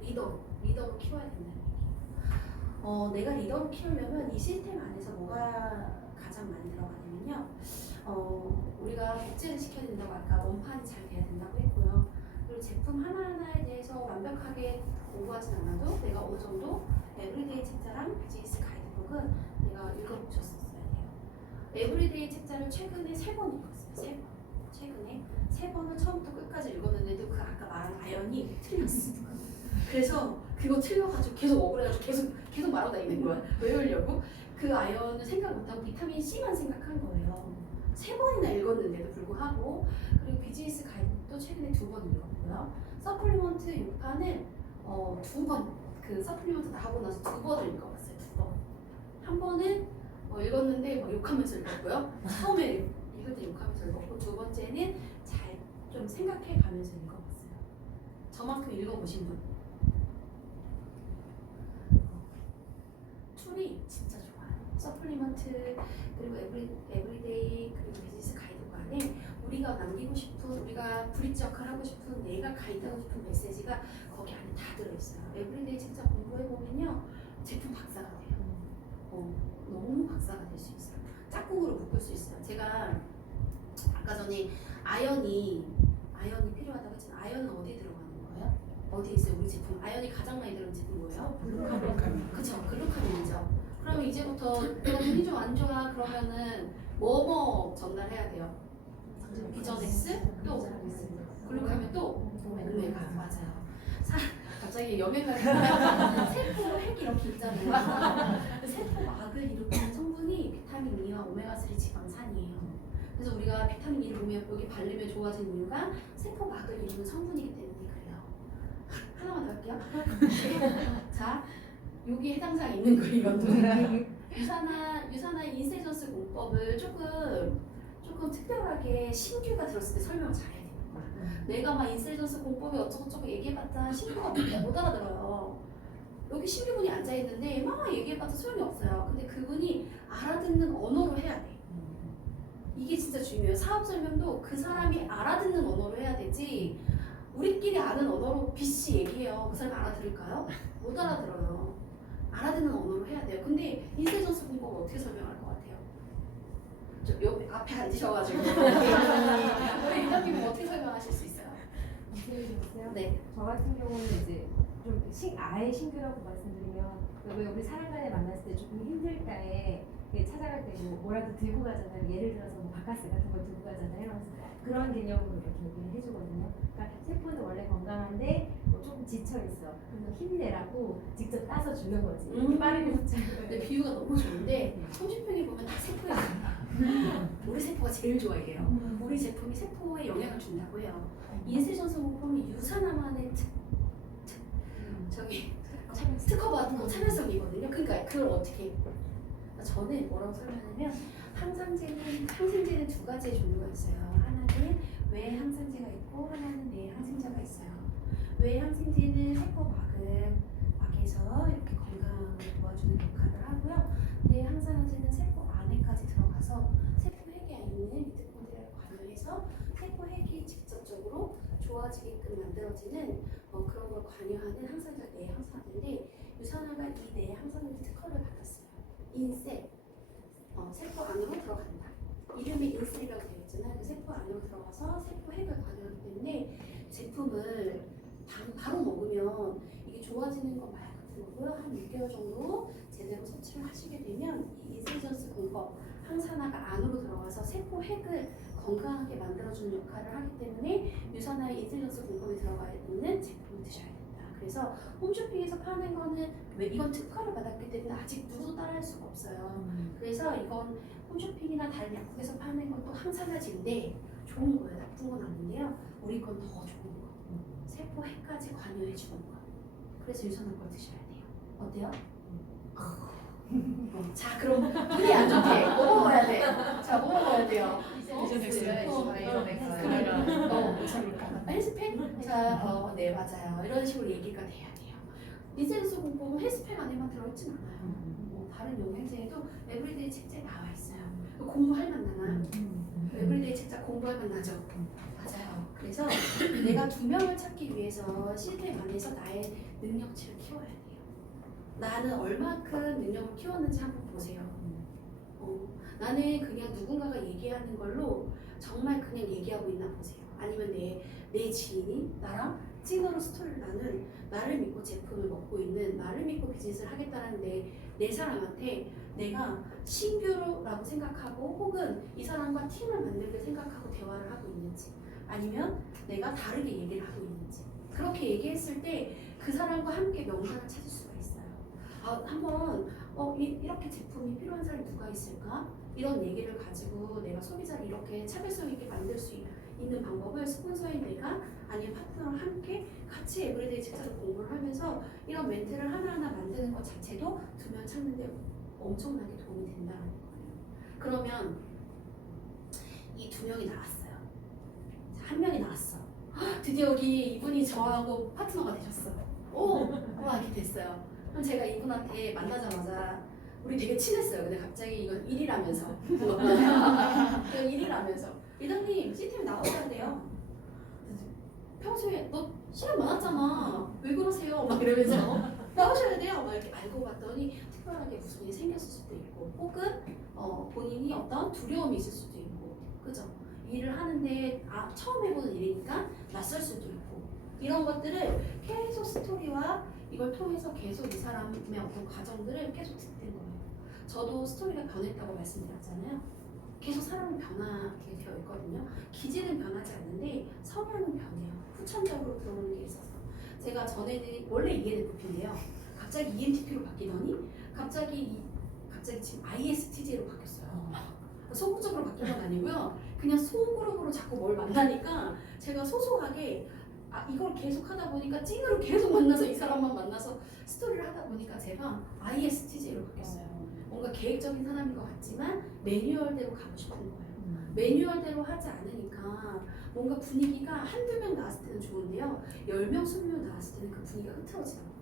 얘기예요. 리더로 키워야 된다는 얘기예요. 내가 리더로 키우려면 이 시스템 안에서 뭐가 가장 많이 들어가냐면요. 우리가 복제를 시켜야 된다고 아까 원판이 잘 돼야 된다고 했고요. 그리고 제품 하나하나에 대해서 완벽하게 공부하진 않아도 내가 어느 정도 에브리데이 책자랑 비즈니스 가이드북은 내가 읽어보셨었어야 돼요. 에브리데이 책자를 최근에 3번 읽었어요. 3번. 최근에 3번을 처음부터 끝까지 읽었는데도 그 아까 말한 아연이 틀렸어. 그래서 그거 틀려가지고 계속 억울해가지고 계속 말하고 다니는 거야. 외우려고. 그 아연을 생각 못하고 비타민 C만 생각한 거예요. 3번이나 읽었는데도 불구하고. 그리고 비즈니스 가이드도 최근에 2번 읽었고요. 서플리먼트 6판은 2번 그 서플리먼트 나하고 나서 2번을 읽어봤어요. 2번. 한 번은 읽었는데 욕하면서 읽었고요. 처음에 읽을 때 욕하면서 읽었고, 두 번째는 잘 좀 생각해 가면서 읽어봤어요. 저만큼 읽어보신 분. 툴이 진짜 좋아요. 서플리먼트 그리고 에브리데이 그리고 비즈니스 가이드관에 우리가 남기고 싶은, 우리가 브릿지 역할을 하고 싶은, 내가 가이드하고 싶은 메시지가 거기 안에 다 들어있어요. 에브리데이 책자 공부해보면요 제품 박사가 돼요. 너무 박사가 될 수 있어요. 짝꿍으로 묶을 수 있어요. 제가 아까 전에 아연이 필요하다고 했잖아요. 아연은 어디에 들어가는 거예요? 어디에 있어요? 우리 제품 아연이 가장 많이 들어가는 제품 뭐예요? 그쵸, 글루카민이죠. 그러면 이제부터 내가 눈이 좀 안 좋아 그러면은 뭐뭐 전달해야 돼요? 비전엑스 또 글루카민 또 오메가. 맞아요. 갑자기 여기가 세포 핵이 이렇게 있잖아요. 세포 막을 일으키는 성분이 비타민 E와 오메가3 지방산이에요. 그래서 우리가 비타민 E를 보면 여기 바르면 좋아지는 이유가 세포 막을 이루는 성분이기 때문에 그래요. 하나만 더 할게요. 자, 여기 해당 사항 있는 거 이것도. 유산화 인세전스 공법을 조금 특별하게 신규가 들었을 때 설명을 잘해야 돼요. 내가 막 인셀전스 공법이 어쩌고저쩌고 얘기해봤자 신규가 못 알아들어요. 여기 신규분이 앉아있는데 막 얘기해봤자 소용이 없어요. 근데 그분이 알아듣는 언어로 해야 돼. 이게 진짜 중요해요. 사업 설명도 그 사람이 알아듣는 언어로 해야 되지, 우리끼리 아는 언어로 BC 얘기해요. 그 사람이 알아들을까요? 못 알아들어요. 알아듣는 언어로 해야 돼요. 근데 인셀전스 공법을 어떻게 설명할 것 같아요? 저 옆에 앞에 앉으셔가지고 우리 리더님은 어떻게 설명하실 수 있어요? 네. 저 같은 경우는 이제 좀 아예 신규라고 말씀드리면, 왜 우리 사람 간에 만났을 때 조금 힘들 때에 찾아갈 때 뭐라도 들고 가잖아요. 예를 들어서 바카스 같은 걸 들고 가잖아요. 그런 개념으로 이렇게 얘기를 해주거든요. 그러니까 세포는 원래 건강한데 조금 지쳐 있어. 그래서 힘내라고 직접 따서 주는 거지. 빠르게 근데 비유가 너무 좋은데 성심평에 보면 다 세포예요. 우리 세포가 제일 좋아해요. 우리 제품이 세포에 영향을 준다고 해요. 인세전스 공법이 유산화만의 특허 받은 거 참여성이거든요. 그러니까 그걸 어떻게 해요? 저는 뭐라고 설명하냐면, 항생제는 두 가지의 종류가 있어요. 하나는 외 항생제가 있고 하나는 내 항생제가 있어요. 외 항생제는 세포 막에서 이렇게 건강을 도와주는 역할을 하고요. 내 항산화제는 세포 안에까지 들어가서 세포 핵에 있는 미토콘드리아를 관여해서 세포 핵이 직접적으로 좋아지게끔 만들어지는 그런 걸 관여하는 항산화제가 내 항산화제인데, 유산화가 이 내 항산화제 특허를 받았어요. 인셀, 세포 안으로 들어간다. 이름이 인셀이라고 되어 있잖아요. 세포 안으로 들어가서 세포 핵을 관여하기 때문에 제품을 바로 먹으면 이게 좋아지는 건 말 같은 거고요. 한 6개월 정도 제대로 섭취를 하시게 되면 이 인텔리전스 공법 항산화가 안으로 들어가서 세포 핵을 건강하게 만들어주는 역할을 하기 때문에 유산화의 인텔리전스 공법이 들어가 있는 제품을 드셔야 된다. 그래서 홈쇼핑에서 파는 거는 왜 이건 특허를 받았기 때문에 아직 누구도 따라할 수가 없어요. 그래서 이건 홈쇼핑이나 다른 약국에서 파는 건 또 항산화제인데 좋은 거예요. 나쁜 건 아닌데요. 우리 건 더 좋은 거. 세포 핵까지 관여해 주는 거. 그래서 유산한 걸 드셔야 돼요. 어때요? 자, 그럼 눈이 안 좋게 뭐 먹어야 돼? 자, 뭐 먹어야 돼요? 괜찮을까? 헬스팩? 자, 네, 맞아요. 이런 식으로 얘기가 돼야 돼요. 인센스 공법은 헬스팩 안에만 들어있진 않아요. 뭐 다른 영양제에도 에브리데이 책자에 나와 있어요. 공부할 만 나나요? 에브리데이 책자 공부할 만 나죠? 맞아요. 그래서 내가 2명을 찾기 위해서 시스템 안에서 나의 능력치를 키워야 돼요. 나는 얼마큼 능력을 키웠는지 한번 보세요. 나는 그냥 누군가가 얘기하는 걸로 정말 그냥 얘기하고 있나 보세요. 아니면 내 지인이 나랑 찐으로 스토리를 나는 나를 믿고 제품을 먹고 있는 나를 믿고 비즈니스를 하겠다는 내 사람한테 내가 신규라고 생각하고 혹은 이 사람과 팀을 만들게 생각하고 대화를 하고 있는지 아니면 내가 다르게 얘기를 하고 있는지 그렇게 얘기했을 때 그 사람과 함께 명단을 찾을 수가 있어요. 한번 이렇게 제품이 필요한 사람이 누가 있을까? 이런 얘기를 가지고 내가 소비자를 이렇게 차별성 있게 만들 수 있는 방법을 스폰서인 내가 아니면 파트너랑 함께 같이 에브리데이 책자를 공부를 하면서 이런 멘트를 하나하나 만드는 것 자체도 2명 찾는 데 엄청나게 도움이 된다는 거예요. 그러면 이 2명이 나왔어요. 자, 1명이 나왔어. 드디어 여기 이분이 저하고 파트너가 되셨어요. 이렇게 됐어요. 그럼 제가 이분한테 만나자마자 우리 되게 친했어요. 근데 갑자기 이건 일이라면서 이건 일이라면서 이장님 시스템 나오셔야 돼요. 평소에 너 시간 많았잖아. 왜 그러세요? 막 이러면서 나오셔야 돼요. 막 이렇게 알고 봤더니 특별하게 무슨 일이 생겼을 수도 있고 혹은 본인이 어떤 두려움이 있을 수도 있고 그죠? 일을 하는데 처음 해보는 일이니까 낯설 수도 있고 이런 것들을 계속 스토리와 이걸 통해서 계속 이 사람의 어떤 과정들을 계속 듣는 거예요. 저도 스토리가 변했다고 말씀드렸잖아요. 계속 사람은 변하게 되어 있거든요. 기질은 변하지 않는데 성향은 변해요. 후천적으로 들어오는 게 있어서 제가 전에는 원래 ENFP인데요. 갑자기 ENTP로 바뀌더니 갑자기 지금 ISTJ로 바뀌었어요. 소극적으로 바뀐 건 아니고요. 그냥 소그룹으로 자꾸 뭘 만나니까 제가 소소하게 이걸 계속 하다 보니까 찐으로 계속 만나서 이 사람만 만나서 스토리를 하다 보니까 제가 ISTJ로 바뀌었어요. 뭔가 계획적인 사람인 것 같지만 매뉴얼대로 가고 싶은 거예요. 매뉴얼대로 하지 않으니까 뭔가 분위기가 한두 명 나왔을 때는 좋은데요. 10명, 20명 나왔을 때는 그 분위기가 흐트러지더라고요.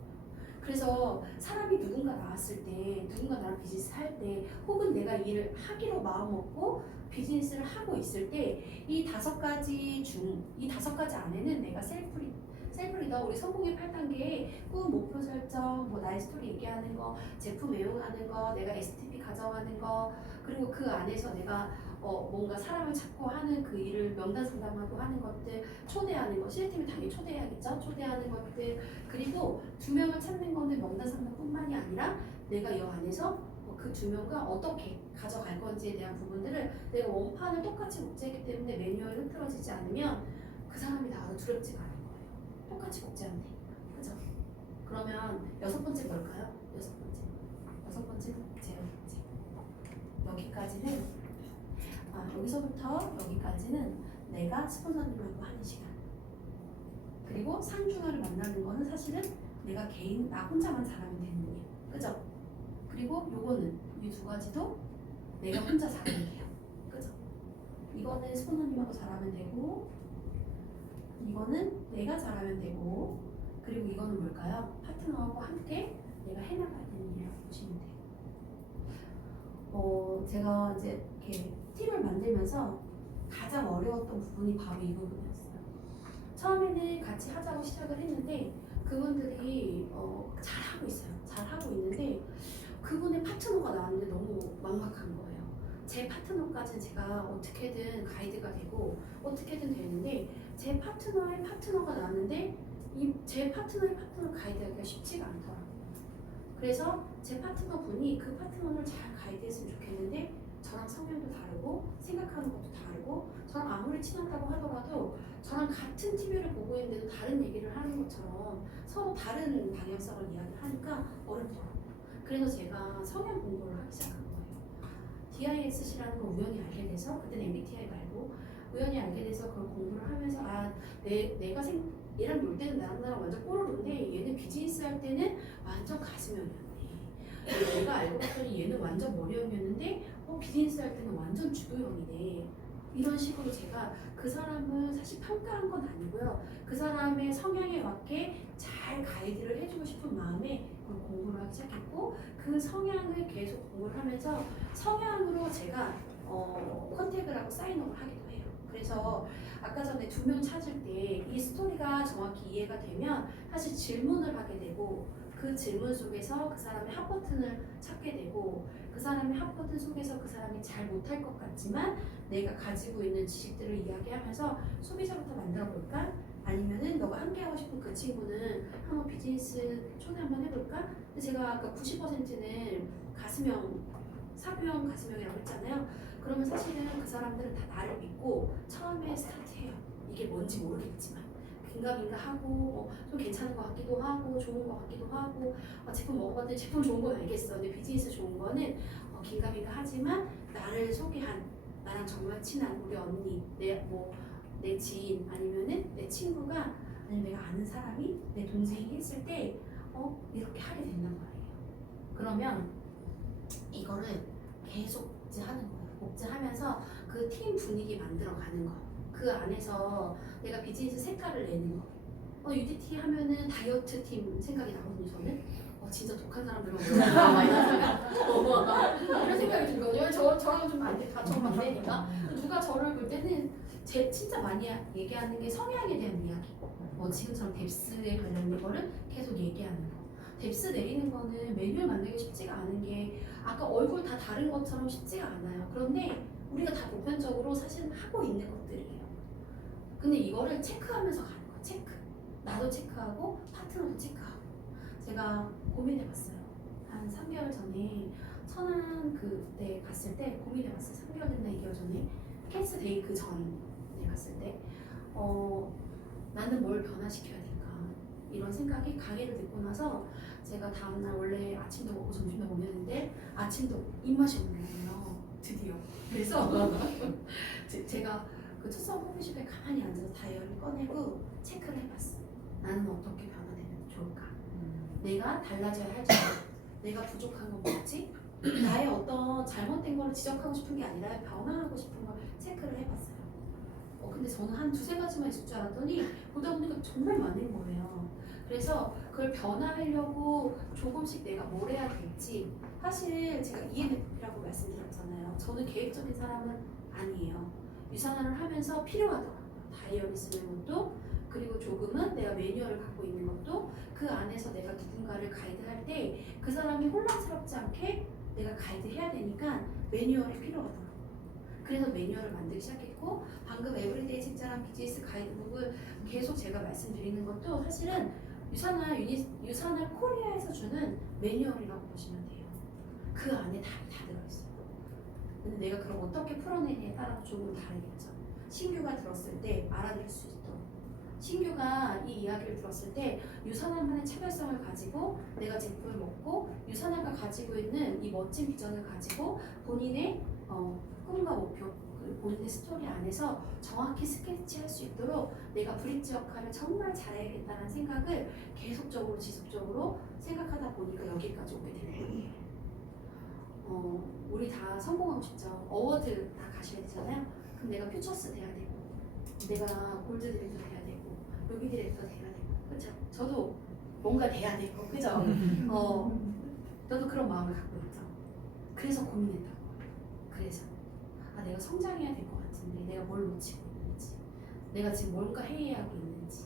그래서 사람이 누군가 나왔을 때, 누군가 나랑 비즈니스 할 때, 혹은 내가 일을 하기로 마음먹고 비즈니스를 하고 있을 때 이 5가지 이 5가지 안에는 내가 셀프 리더, 우리 성공의 8단계에 꿈, 목표 설정, 뭐 나의 스토리 얘기하는 거, 제품 애용하는 거, 내가 STP 가져가는 거, 그리고 그 안에서 내가 뭔가 사람을 찾고 하는 그 일을 명단 상담하고 하는 것들, 초대하는 거, 시스템이 당연히 초대해야겠죠? 초대하는 것들, 그리고 2명을 찾는 건데 명단 상담뿐만이 아니라 내가 이 안에서 그 2명과 어떻게 가져갈 건지에 대한 부분들을 내가 원판을 똑같이 복제했기 때문에 매뉴얼이 흐트러지지 않으면 그 사람이 나와도 두렵지가 않을 거예요. 똑같이 복제하면 되니까. 그죠? 그러면 6번째 뭘까요? 6번째 복제. 여기까지는 여기서부터 여기까지는 내가 스폰서님하고 하는 시간. 그리고 상중하를 만나는 거는 사실은 내가 나 혼자만 잘하면 되는 거예요. 그죠? 그리고 요거는 이 2가지도 내가 혼자 잘하면 돼요. 그죠? 이거는 스폰서님하고 잘하면 되고 이거는 내가 잘하면 되고 그리고 이거는 뭘까요? 파트너하고 함께 내가 해나가야 되는 일이라고 보시면 돼요. 제가 이제 이렇게 팀을 만들면서 가장 어려웠던 부분이 바로 이 부분이었어요. 처음에는 같이 하자고 시작을 했는데 그분들이 잘하고 있어요. 잘하고 있는데 그분의 파트너가 나왔는데 너무 막막한 거예요. 제 파트너까지는 제가 어떻게든 가이드가 되고 어떻게든 되는데 제 파트너의 파트너가 나왔는데 제 파트너의 파트너를 가이드하기가 쉽지가 않더라고요. 그래서 제 파트너 분이 그 파트너를 잘 가이드했으면 좋겠는데 저랑 성향도 다르고 생각하는 것도 다르고 저랑 아무리 친하다고 하더라도 저랑 같은 TV를 보고 있는데도 다른 얘기를 하는 것처럼 서로 다른 방향성을 이야기하니까 어렵더라고요. 그래서 제가 성향 공부를 하기 시작한 거예요. DISC라는 걸 우연히 알게 돼서 그때는 MBTI 말고 우연히 알게 돼서 그걸 공부를 하면서 내가 얘랑 놀 때는 나랑 완전 뽀로로인데 얘는 비즈니스 할 때는 완전 가슴형이었네. 내가 알고 봤더니 얘는 완전 머리형이었는데 비즈니스 할 때는 완전 주도형이네. 이런 식으로 제가 그 사람을 사실 평가한 건 아니고요. 그 사람의 성향에 맞게 잘 가이드를 해주고 싶은 마음에 그걸 공부를 하기 시작했고 그 성향을 계속 공부를 하면서 성향으로 제가 컨택을 하고 사인업을 하기도 해요. 그래서 아까 전에 2명 찾을 때 이 스토리가 정확히 이해가 되면 사실 질문을 하게 되고 그 질문 속에서 그 사람의 핫버튼을 찾게 되고 그 사람의 핫버튼 속에서 그 사람이 잘 못할 것 같지만 내가 가지고 있는 지식들을 이야기하면서 소비자부터 만들어 볼까? 아니면은 너가 함께 하고 싶은 그 친구는 한번 비즈니스 초대 한번 해볼까? 근데 제가 아까 90%는 가슴형, 사교형 가슴형이라고 했잖아요. 그러면 사실은 그 사람들은 다 나를 믿고 처음에 스타트해요. 이게 뭔지 모르겠지만 긴가민가 하고 좀 괜찮은 것 같기도 하고 좋은 것 같기도 하고 제품 먹어봤더니 제품 좋은 건 알겠어. 근데 비즈니스 좋은 거는 긴가민가 하지만 나를 소개한 나랑 정말 친한 우리 언니, 내 지인 아니면은 내 친구가 아니면 내가 아는 사람이 내 동생이 했을 때 이렇게 하게 된단 말이에요. 그러면 이거를 계속 복제하는 거예요. 복제하면서 그 팀 분위기 만들어가는 거. 그 안에서 내가 비즈니스 색깔을 내는 거. UDT 하면은 다이어트 팀 생각이 나거든요. 저는 진짜 독한 사람들만 많이 나잖아요. 이런 생각이 들거든요. 저랑 좀 정반대니까 누가 저를 볼 때는 진짜 많이 얘기하는 게 성향에 대한 이야기. 지금처럼 뎁스에 관련된 거를 계속 얘기하는 거. 뎁스 내리는 거는 매뉴얼 만들기 쉽지가 않은 게 아까 얼굴 다 다른 것처럼 쉽지가 않아요. 그런데 우리가 다 보편적으로 사실은 하고 있는 것들이에요. 근데 이거를 체크하면서 가는 거야. 체크. 나도 체크하고 파트너도 체크하고. 제가 고민해봤어요. 한 3개월 전에 천안 그때 갔을 때 고민해봤어요. 3개월 됐나 2개월 전에 캔스 데이 그 전에 갔을 때 나는 뭘 변화시켜야 될까 이런 생각이 강의를 듣고 나서 제가 다음날 원래 아침도 먹고 점심도 먹였는데 아침도 입맛이 없는 거예요. 드디어. 그래서 제가 그 투썸 커피숍에 가만히 앉아서 다이어리를 꺼내고 체크를 해봤어. 나는 어떻게 변화되면 좋을까? 내가 달라져야 할 점, 내가 부족한 건 뭐지? 나의 어떤 잘못된 거를 지적하고 싶은 게 아니라 변화하고 싶은 걸 체크를 해봤어요. 근데 저는 한 2-3가지만 있을 줄 알았더니 보다 보니까 정말 많은 거예요. 그래서 그걸 변화하려고 조금씩 내가 뭘 해야 될지 사실 제가 ENFP라고 말씀드렸잖아요. 저는 계획적인 사람은 아니에요. 유산화를 하면서 필요하더라고요. 다이어리 쓰는 것도 그리고 조금은 내가 매뉴얼을 갖고 있는 것도 그 안에서 내가 누군가를 가이드할 때 그 사람이 혼란스럽지 않게 내가 가이드해야 되니까 매뉴얼이 필요하더라고요. 그래서 매뉴얼을 만들기 시작했고 방금 에브리데이 책자랑 비즈니스 가이드북을 계속 제가 말씀드리는 것도 사실은 유산화 코리아에서 주는 매뉴얼이라고 보시면 돼요. 그 안에 다 들어있어요. 근데 내가 그럼 어떻게 풀어내냐에 따라서 조금 다르겠죠. 신규가 들었을 때 알아들을 수 있도록 신규가 이 이야기를 들었을 때 유산화만의 차별성을 가지고 내가 제품을 먹고 유산화가 가지고 있는 이 멋진 비전을 가지고 본인의 꿈과 목표 본인의 스토리 안에서 정확히 스케치할 수 있도록 내가 브릿지 역할을 정말 잘해야겠다는 생각을 계속적으로 지속적으로 생각하다 보니까 여기까지 오게 되는 거예요. 우리 다 성공하고 싶죠. 어워드 다 가셔야 되잖아요. 그럼 내가 퓨처스 돼야 되고 내가 골드 디렉터 돼야 되고 루비 디렉터 돼야 되고 그렇죠. 저도 뭔가 돼야 되고 그죠. 저도 그런 마음을 갖고 있죠. 그래서 고민했다고. 그래서 내가 성장해야 될 것 같은데 내가 뭘 놓치고 있는지 내가 지금 뭔가 해이하고 있는지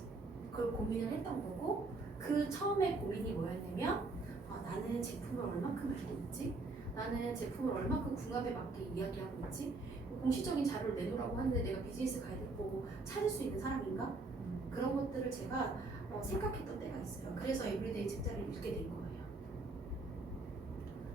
그걸 고민을 했던 거고 그 처음에 고민이 뭐였냐면 나는 제품을 얼만큼 알고 있지? 나는 제품을 얼마큼 궁합에 맞게 이야기하고 있지? 공식적인 자료를 내놓으라고 하는데 내가 비즈니스 가이드를 보고 찾을 수 있는 사람인가? 그런 것들을 제가 생각했던 때가 있어요. 그래서 에브리데이 책자를 읽게 된 거예요.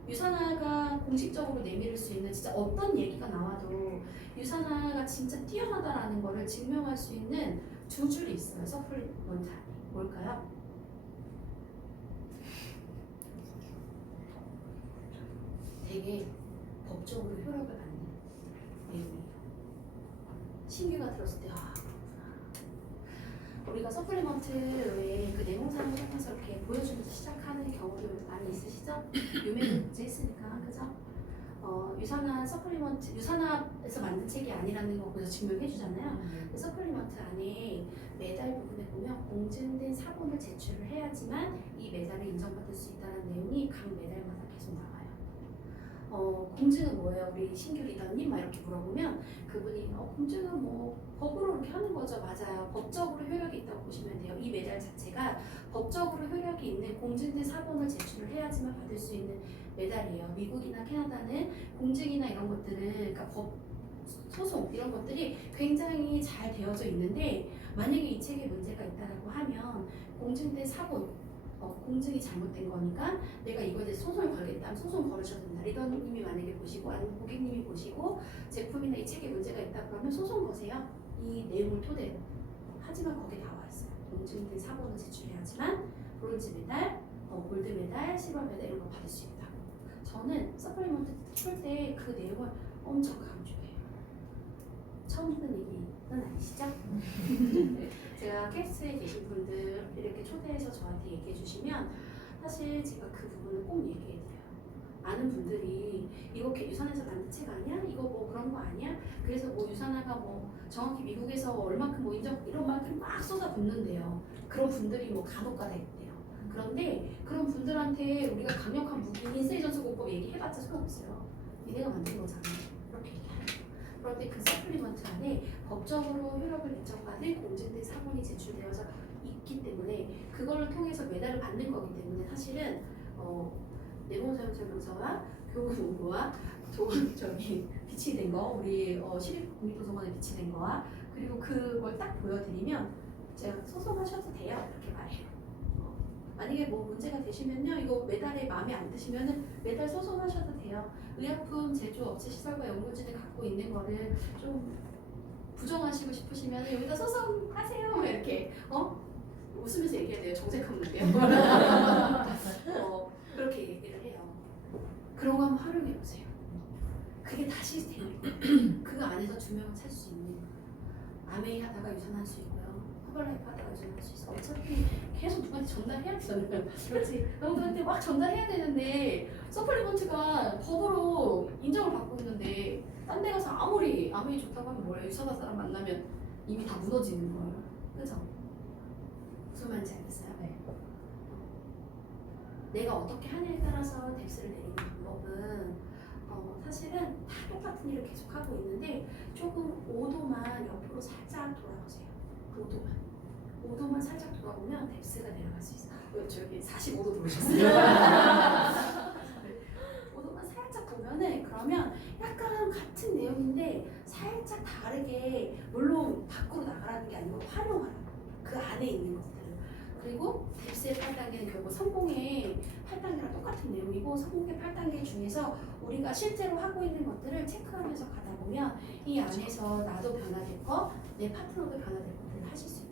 유산화가 공식적으로 내밀을 수 있는 진짜 어떤 얘기가 나와도 유산화가 진짜 뛰어나다라는 거를 증명할 수 있는 두 줄이 있어요. 서플리먼트 안에. 뭘까요? 되게 법적으로 효력을 받는 내용이에요. 신규가 들었을 때 우리가 서플리먼트의 그 내용상을 통해서 이렇게 보여주면서 시작하는 경우도 많이 있으시죠? 유명한 문제 있으니까 그죠? 유산화 서플리먼트 유산화에서 만든 책이 아니라는 거 거기서 증명해 주잖아요. 서플리먼트 안에 메달 부분에 보면 공증된 사본을 제출을 해야지만 이 메달을 인정받을 수 있다는 내용이 각 메달마다 계속 나와요. 공증은 뭐예요? 우리 신규 리더님 막 이렇게 물어보면 그분이 공증은 뭐 법으로 이렇게 하는 거죠. 맞아요. 법적으로 효력이 있다고 보시면 돼요. 이 메달 자체가 법적으로 효력이 있는 공증된 사본을 제출을 해야지만 받을 수 있는 메달이에요. 미국이나 캐나다는 공증이나 이런 것들은 그러니까 법 소송 이런 것들이 굉장히 잘 되어져 있는데 만약에 이 책에 문제가 있다고 하면 공증된 사본 공증이 잘못된 거니까 내가 이거에 대해서 소송을 걸겠다 하면 소송 걸으셔도 된다. 리더님이 만약에 보시고 아니면 고객님이 보시고 제품이나 이 책에 문제가 있다고 하면 소송 거세요. 이 내용을 토대로. 하지만 거기에 나와 있어요. 공증된 사본을 제출해야지만 브론즈 메달, 골드 메달, 실버 메달 이런 거 받을 수 있다. 저는 서플리먼트 풀 때 그 내용을 엄청 강조해요. 처음 듣는 얘기는 아니시죠? 제가 캐스트에 계신 분들 이렇게 초대해서 저한테 얘기해 주시면 사실 제가 그 부분을 꼭 얘기해 드려요. 많은 분들이 이거 유산에서 만든 책 아니야? 이거 뭐 그런 거 아니야? 그래서 뭐 유산화가 뭐 정확히 미국에서 얼마큼 뭐 인정 이런 만큼 막 쏟아붓는데요. 그런 분들이 뭐 간혹가다 있대요. 그런데 그런 분들한테 우리가 강력한 무기인 인세이전수공법 얘기해봤자 소용없어요. 니네가 만든 거잖아. 이렇게 얘기하는 거예요. 그런데 그 서플리먼트 안에 법적으로 효력을 인정받은 공증된 사본이 제출되어서 있기 때문에 그걸 통해서 메달을 받는 거기 때문에 사실은 내공사용 설명서와 교부 문구와 저기 비치된 거 우리 시립국립도서관에 비치된 거와 그리고 그걸 딱 보여드리면 제가 소송하셔도 돼요 이렇게 말해요. 만약에 뭐 문제가 되시면요 이거 메달에 마음에 안 드시면은 메달 소송하셔도 돼요. 의약품 제조업체 시설과 연구진을 갖고 있는 거를 좀 부정하시고 싶으시면 여기다 소송하세요 이렇게 웃으면서 얘기해야 돼요. 정색하면 돼요. 그렇게 얘기를 해요. 그런 거 한번 활용해 보세요. 그게 다 시스템이에요. 그 안에서 두 명을 찾을 수 있는 아메이 하다가 유산할 수 있고요. 허벌라이프 하다가 유산할 수 있어. 어차피 계속 누구한테 전달해야 되잖아요. 그렇지. 누구한테 막 전달해야 되는데 서플리먼트가 법으로 인정을 받고 있는데 딴 데 가서 아무리 아메이 좋다고 하면 뭐래요. 유산한 사람 만나면 이미 다 무너지는 거예요. 그죠? 무슨 말인지 알겠어요? 네. 내가 어떻게 하냐에 따라서 뎁스를 내리는 방법은 사실은 다 똑같은 일을 계속 하고 있는데 조금 5도만 옆으로 살짝 돌아보세요. 5도만 살짝 돌아보면 뎁스가 내려갈 수 있어요. 저기 45도 돌으셨어요. 5도만 살짝 보면은 그러면 약간 같은 내용인데 살짝 다르게 물론 밖으로 나가라는 게 아니고 활용하라. 그 안에 있는 것들을. 그리고 뎁스의 8단계는 결국 성공의 8단계랑 똑같은 내용이고 성공의 8단계 중에서 우리가 실제로 하고 있는 것들을 체크하면서 가다 보면 이 안에서 나도 변화될 거, 내 파트너도 변화될 것들을 하실 수 있다.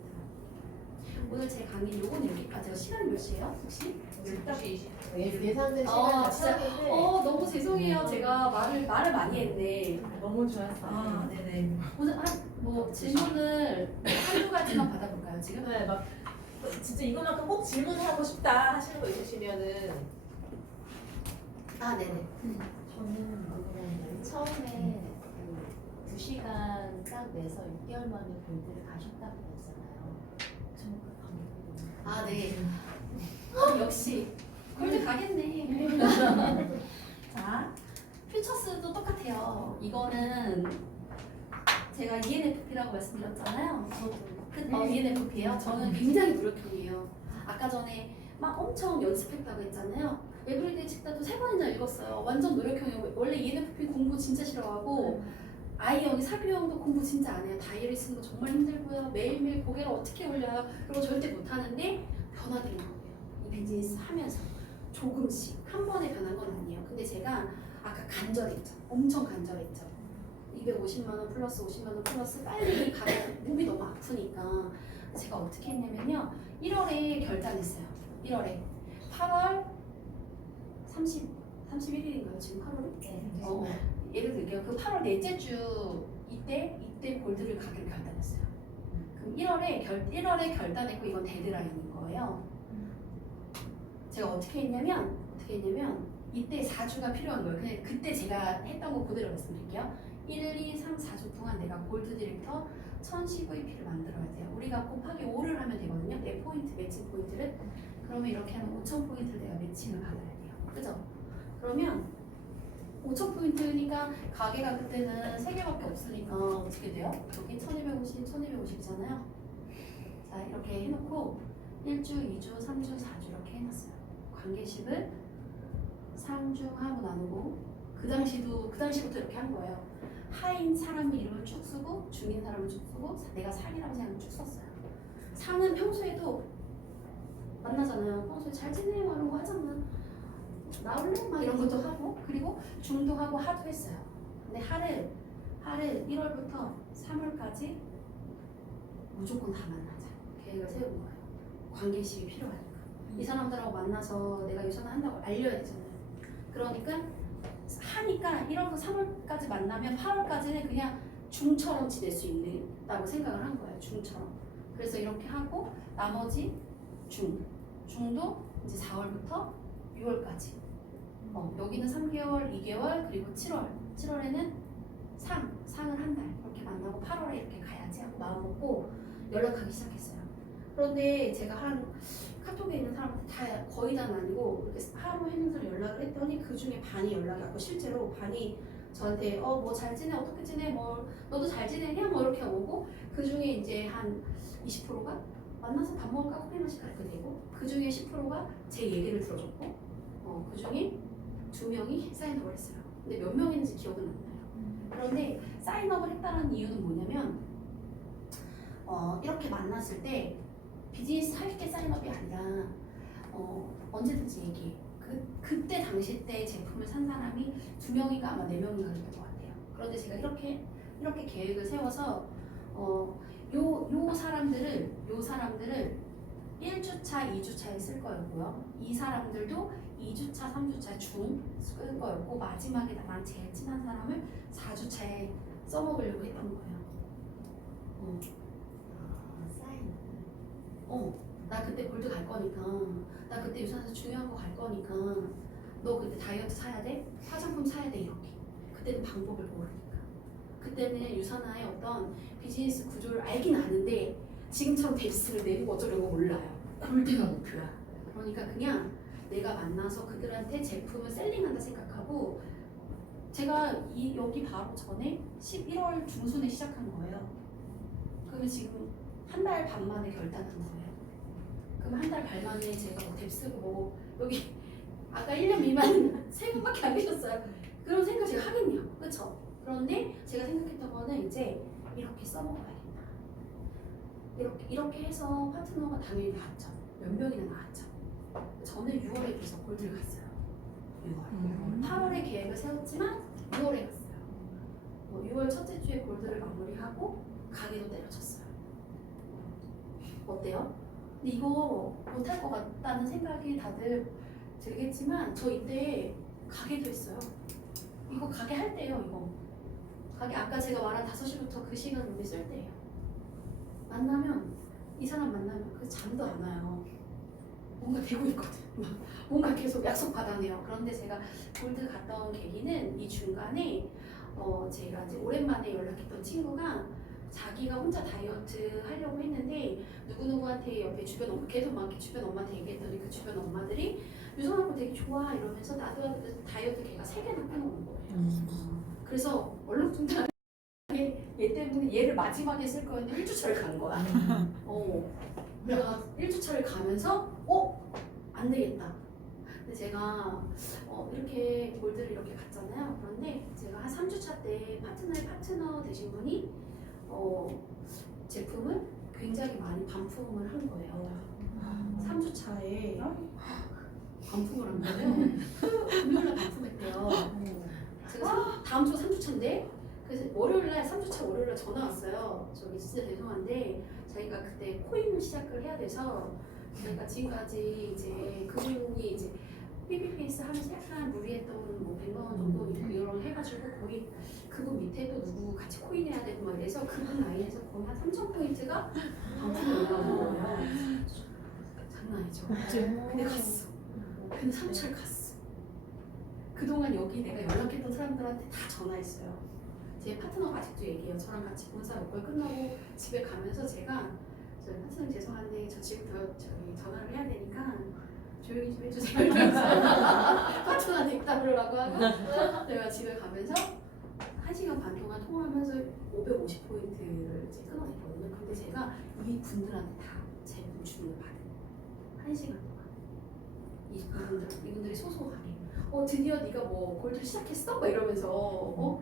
오늘 제 강의 요거는 여기까지요. 시간이 몇 시예요? 혹시? 12시 20분. 예상된 시간 진짜 너무 죄송해요. 제가 말을 많이 했네. 너무 좋았어요. 네네. 오늘 뭐 질문을 한두 가지만 받아볼까요? 지금? 네, 막 진짜 이거만큼 꼭 질문하고 싶다 하시는 거 있으시면은 네네. 저는 궁금한데 처음에 그 2시간 딱 내서 6개월 만에 골드를 가셨다고 그랬잖아요. 저는 그 방법이 네. 역시 골드 가겠네. 자, 퓨처스도 똑같아요. 이거는 제가 ENFP라고 말씀드렸잖아요. 저도 ENFP예요. 저는 굉장히 노력형이에요. 아까 전에 막 엄청 연습했다고 했잖아요. 에브리데이 책자도 3번이나 읽었어요. 완전 노력형이에요. 원래 ENFP 공부 진짜 싫어하고 I형이 사교형도 공부 진짜 안 해요. 다이어리 쓰는 거 정말 힘들고요. 매일매일 고개를 어떻게 올려요. 그리고 절대 못하는데 변화되는 거예요. 이 비즈니스 하면서 조금씩 한 번에 변한 건 아니에요. 근데 제가 아까 간절했죠. 엄청 간절했죠. 250만 원 플러스 50만 원 플러스 빨리 가고 몸이 너무 아프니까 제가 어떻게 했냐면요. 1월에 결단했어요. 1월에 8월 31일인가요? 지금 8월이? 네. 예를 들게요. 그 8월 넷째 주 이때 골드를 가기로 결단했어요. 그럼 1월에 결단했고 이건 데드라인인 거예요. 제가 어떻게 했냐면 이때 4주가 필요한 거예요. 근데 그때 제가 했던 거 그대로 말씀드릴게요. 1, 2, 3, 4주 동안 내가 골드 디렉터 1010VP를 만들어야 돼요. 우리가 곱하기 5를 하면 되거든요. 내 포인트, 매칭 포인트를. 그러면 이렇게 하면 5000포인트를 내가 매칭을 받아야 돼요. 그죠? 그러면 5000포인트니까 가게가 그때는 3개밖에 없으니까 어떻게 돼요? 여기 1250, 1250이잖아요. 자, 이렇게 해놓고 1주, 2주, 3주, 4주 이렇게 해놨어요. 관계식을 상중하고 나누고 그 당시부터 이렇게 한 거예요. 하인 사람 이름을 쭉 쓰고 중인 사람을 쭉 쓰고 내가 상이라고 생각을 쭉 썼어요. 상은 평소에도 만나잖아요. 평소에 잘 지내요 이런 거 하잖아. 나올래? 막 이런 것도 하고 그리고 중도 하고 하도 했어요. 근데 하를 1월부터 3월까지 무조건 다 만나자 계획을 세운 거예요. 관계식이 필요하니까 이 사람들하고 만나서 내가 유선을 한다고 알려야 되잖아요. 그러니까 하니까 1월부터 3월까지 만나면 8월까지는 그냥 중처럼 지낼 수 있다고 생각을 한 거예요. 중처럼. 그래서 이렇게 하고 나머지 중도 이제 4월부터 6월까지 여기는 3개월, 2개월 그리고 7월에는 상을 한 달 이렇게 만나고 8월에 이렇게 가야지 하고 마음먹고 연락하기 시작했어요. 그런데 제가 한 카톡에 있는 사람들 다 거의 다는 아니고 이렇게 하루 했는 연락을 했더니 그 중에 반이 연락이 왔고 실제로 반이 저한테 뭐 잘 지내 어떻게 지내 뭐 너도 잘 지내냐 뭐 이렇게 오고 그 중에 이제 한 20%가 만나서 밥 먹을까 커피 마실까 이렇게 되고 그 중에 10%가 제 얘기를 들어줬고 그 중에 2명이 사인업을 했어요. 근데 몇 명인지 기억은 안 나요. 그런데 사인업을 했다는 이유는 뭐냐면 이렇게 만났을 때 비즈니스 할 때 사인업이 아니라 언제든지 얘기해. 그때 당시 때 제품을 산 사람이 2명인가 아마 4명인가 그랬던 것 같아요. 그런데 제가 이렇게 계획을 세워서 요 사람들을 1주차, 2주차에 쓸 거였고요. 이 사람들도 2주차, 3주차 중 쓸 거였고 마지막에 나랑 제일 친한 사람을 4주차에 써먹으려고 했던 거예요. 사인. 나 그때 골드 갈 거니까 나 그때 유산소 중요한 거 갈 거니까 너 그때 다이어트 사야 돼? 화장품 사야 돼? 이렇게 그때는 방법을 모르니까 그때는 유산화의 어떤 비즈니스 구조를 알긴 아는데 지금처럼 뎁스를 내리고 어쩌려고 몰라요. 골드가 목표야. 그러니까 그냥 내가 만나서 그들한테 제품을 셀링한다 생각하고 제가 여기 바로 전에 11월 중순에 시작한 거예요. 그러면 지금 한 달 반 만에 결단한 거예요. 그럼 한 달 반 만에 제가 뎁스고 여기 아까 1년 미만 3분밖에 안 계셨어요. 그런 생각 제가 하겠냐, 그렇죠? 그런데 제가 생각했던 거는 이제 이렇게 써먹어야겠다. 이렇게 해서 파트너가 당연히 나왔죠. 몇 명이나 나왔죠. 저는 6월에 비해서 골드를 갔어요. 6월. 8월에 계획을 세웠지만 6월에 갔어요. 6월 첫째 주에 골드를 마무리하고 가게도 때려쳤어요. 어때요? 근데 이거 못할 것 같다는 생각이 다들 들겠지만 저 이때 가게도 했어요. 이거 가게 할 때요. 이거 가게 아까 제가 말한 5시부터 그 시간 우리 쓸 때예요. 만나면 이 사람 만나면 그 잠도 안 와요. 뭔가 되고 있거든. 뭔가 계속 약속 받아내요. 그런데 제가 골드 갔던 계기는 이 중간에 제가 이제 오랜만에 연락했던 친구가 자기가 혼자 다이어트 하려고 했는데 누구누구한테 옆에 주변 엄마 계속 막 주변 엄마한테 얘기했더니 그 주변 엄마들이 유성하고 되게 좋아 이러면서 나도 다이어트 걔가 3개나 끊어온 거예요. 그래서 얼렁뚱땅하게 얘 때문에 얘를 마지막에 쓸 거였는데 1주차를 간 거야. 내가 1주차를 가면서 안 되겠다. 근데 제가 이렇게 골드를 이렇게 갔잖아요. 그런데 제가 한 3주차 때 파트너의 파트너 되신 분이 제품을 굉장히 많이 반품을 한 거예요. 3주차에 반품을 한 거예요. 금요일날 반품했대요. 제가 다음 주가 3주차인데 그래서 월요일날 3주차 월요일날 전화 왔어요. 저기 진짜 죄송한데 자기가 그때 코인을 시작을 해야 돼서 그러니까 지금까지 이제 그분이 이제 PPPS 하면서 약간 무리했던 뭐 100만 원 정도 이런 걸 해가지고 거의 그분 밑에 또 누구 같이 코인 해야 되고 막 이래서 그분 라인에서 거의 한 3,000포인트가 반품이 올라온 거예요. 장난 아니죠. 근데 갔어. 근데 3주차를 갔어. 그동안 여기 내가 연락했던 사람들한테 다 전화했어요. 제 파트너가 아직도 얘기해요. 저랑 같이 본사 몇번 끝나고 집에 가면서 제가 저희 파트너님 죄송한데 저 지금부터 저희 전화를 해야 되니까 조용히 좀 해주세요. 이러면서 파트너한테 있다 그러라고 하고 내가 집에 가면서 1시간 반 동안 통화하면서 550포인트를 이제 끊어냈거든요. 근데 제가 이 분들한테 다 제품 주문을 받은 1시간 동안 이분들이 소소하게 드디어 네가 뭐 골드 시작했어? 막 이러면서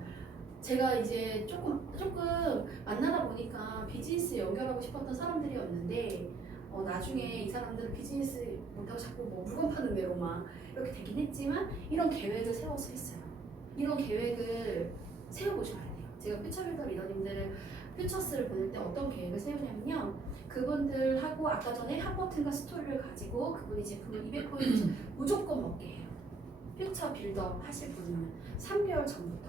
제가 이제 조금 만나다 보니까 비즈니스 연결하고 싶었던 사람들이었는데 나중에 이 사람들은 비즈니스 못하고 자꾸 뭐 물건 파는 데로만 이렇게 되긴 했지만 이런 계획을 세워서 했어요. 이런 계획을 세워보셔야 돼요. 제가 퓨처빌더 리더님들을 퓨처스를 보낼 때 어떤 계획을 세우냐면요. 그분들하고 아까 전에 핫버튼과 스토리를 가지고 그분이 제품을 200포인트 무조건 먹게 해요. 퓨처 빌더 하실 분이면 3개월 전부터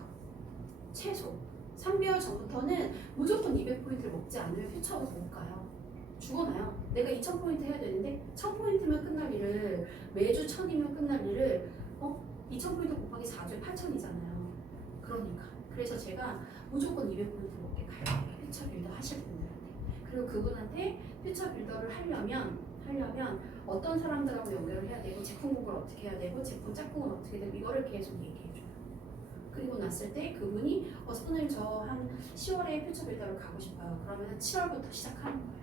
최소 3개월 전부터는 무조건 200포인트를 먹지 않으면 퓨처가 못 가요. 죽어나요. 내가 2000포인트 해야 되는데 1000포인트면 끝날 일을 매주 1000이면 끝날 일을 2000포인트 곱하기 4주에 8000이잖아요. 그러니까 그래서 제가 무조건 200포인트 먹게 가요. 퓨처 빌더 하실 분들한테. 그리고 그분한테 퓨처 빌더를 하려면 어떤 사람들하고 연결을 해야 되고 제품 공부를 어떻게 해야 되고 제품 짝꿍은 어떻게 되고 이거를 계속 얘기해줘요. 그리고 났을 때 그분이 선생님 저 한 10월에 퓨처 빌더를 가고 싶어요. 그러면 7월부터 시작하는 거예요.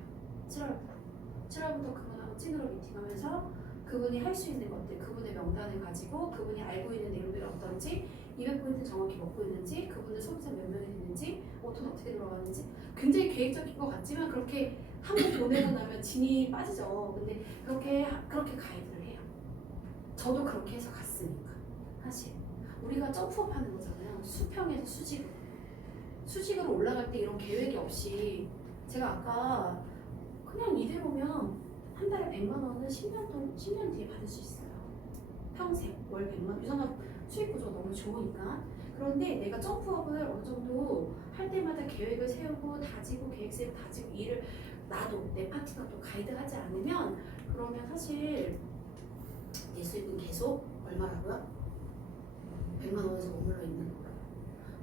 7월부터 그분하고 찐으로 미팅하면서 그분이 할 수 있는 것들, 그분의 명단을 가지고 그분이 알고 있는 내용들이 어떤지 200포인트 정확히 먹고 있는지 그분들 소비자 몇 명이 됐는지 돈 어떻게 들어가는지 굉장히 계획적인 것 같지만 그렇게 한 번 보내고 나면 진이 빠지죠. 근데 그렇게 가이드를 해요. 저도 그렇게 해서 갔으니까 사실 우리가 점프업 하는 거잖아요. 수평에서 수직으로 올라갈 때 이런 계획이 없이 제가 아까 그냥 이대로면 한 달에 100만 원은 10년 뒤에 받을 수 있어요. 평생 월 100만 유산업 수익 구조 너무 좋으니까. 그런데 내가 점프업을 어느 정도 할 때마다 계획을 세우고 다지고 계획 세우고 다지고 일을 나도 내 파트너도 가이드하지 않으면 그러면 사실 내 수익은 계속 얼마라고요? 100만 원에서 머물러 있는 거예요.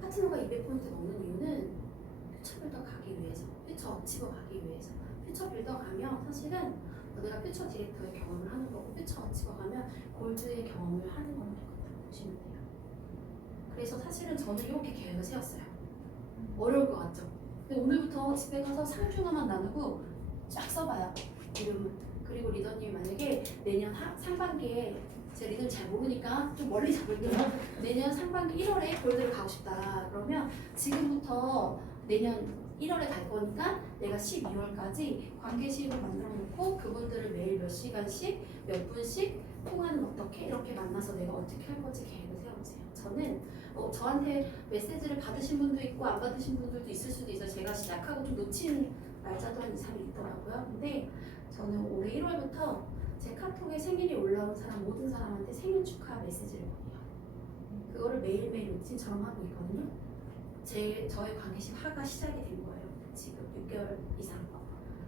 파트너가 200포인트 먹는 이유는 퓨처 빌더 가기 위해서, 퓨처 어치버 가기 위해서. 퓨처 빌더 가면 사실은 내가 퓨처 디렉터의 경험을 하는 거고 퓨처 어치버 가면 골드의 경험을 하는 거라고 보시면 돼요. 그래서 사실은 저는 이렇게 계획을 세웠어요. 어려울 것 같죠? 근데 오늘부터 집에 가서 상중하만 나누고 쫙 써봐요. 이름을. 그리고 리더님이 만약에 내년 상반기에 제 리더를 잘 모르니까 좀 멀리 잡을게요. 내년 상반기 1월에 골드를 가고 싶다. 그러면 지금부터 내년 1월에 갈 거니까 내가 12월까지 관계식을 만들어 놓고 그분들을 매일 몇 시간씩 몇 분씩 통화는 어떻게 이렇게 만나서 내가 어떻게 할 건지 계획을 세워주세요. 저는 저한테 메시지를 받으신 분도 있고 안 받으신 분들도 있을 수도 있어요. 제가 시작하고 좀 놓친 날짜도 한 2, 3일 있더라고요. 근데 저는 올해 1월부터 제 카톡에 생일이 올라온 사람 모든 사람한테 생일 축하 메시지를 보내요. 그거를 매일매일 루틴처럼 하고 있거든요. 저의 관계식 화가 시작이 된 거예요. 지금 6개월 이상.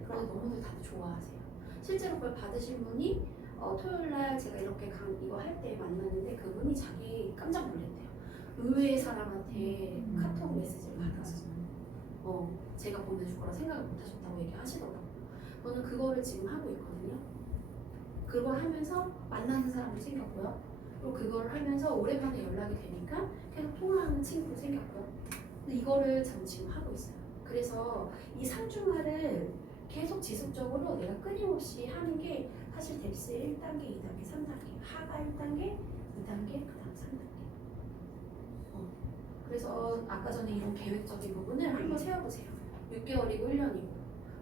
그런데 너무들 다들 좋아하세요. 실제로 그걸 받으신 분이 토요일날 제가 이렇게 이거 할 때 만났는데 그분이 자기 깜짝 놀랐대요. 의외의 사람한테 카톡 메시지를 받아서 제가 보내줄 거라 생각을 못 하셨다고 얘기하시더라고요. 저는 그거를 지금 하고 있거든요. 그걸 하면서 만나는 사람도 생겼고요. 그리고 그걸 하면서 오랜만에 연락이 되니까 계속 통화하는 친구도 생겼고요. 근데 이거를 저는 지금 하고 있어요. 그래서 이 상중하를 계속 지속적으로 내가 끊임없이 하는 게 사실 뎁스 1단계, 2단계, 3단계, 하가 1단계, 2단계, 그 다음 3단계. 그래서 아까 전에 이런 계획적인 부분을 한번 세워보세요. 6개월이고 1년이고.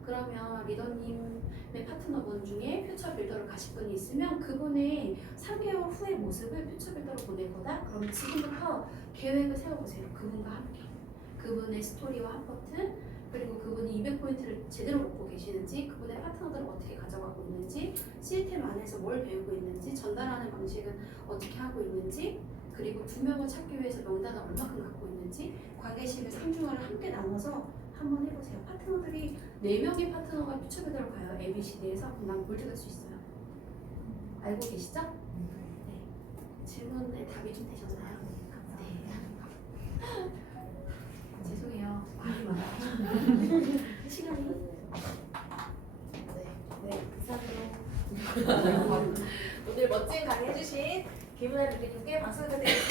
그러면 리더님의 파트너분 중에 퓨처 빌더를 가실 분이 있으면 그분의 3개월 후의 모습을 퓨처 빌더로 보낼 거다? 그럼 지금부터 계획을 세워보세요. 그분과 함께. 그분의 스토리와 한 버튼, 그리고 그분이 200포인트를 제대로 먹고 계시는지, 그분의 파트너들을 어떻게 가져가고 있는지, 시스템 안에서 뭘 배우고 있는지, 전달하는 방식은 어떻게 하고 있는지, 그리고 2명을 찾기 위해서 명단을 얼마큼 갖고 있는지, 관계식을 3중화를 함께 나눠서 한번 해보세요. 파트너들이 4명의 파트너가 퓨처빌더로 가요. ABCD에서. 그럼 난 골드 갈 수 있어요. 알고 계시죠? 네. 질문에 답이 좀 되셨나요? 네. 죄송해요. 말이 많아요. 시간이? 네, 이상으로 오늘 멋진 강의 해주신 김은아 대표님께 박수 부탁드립니다.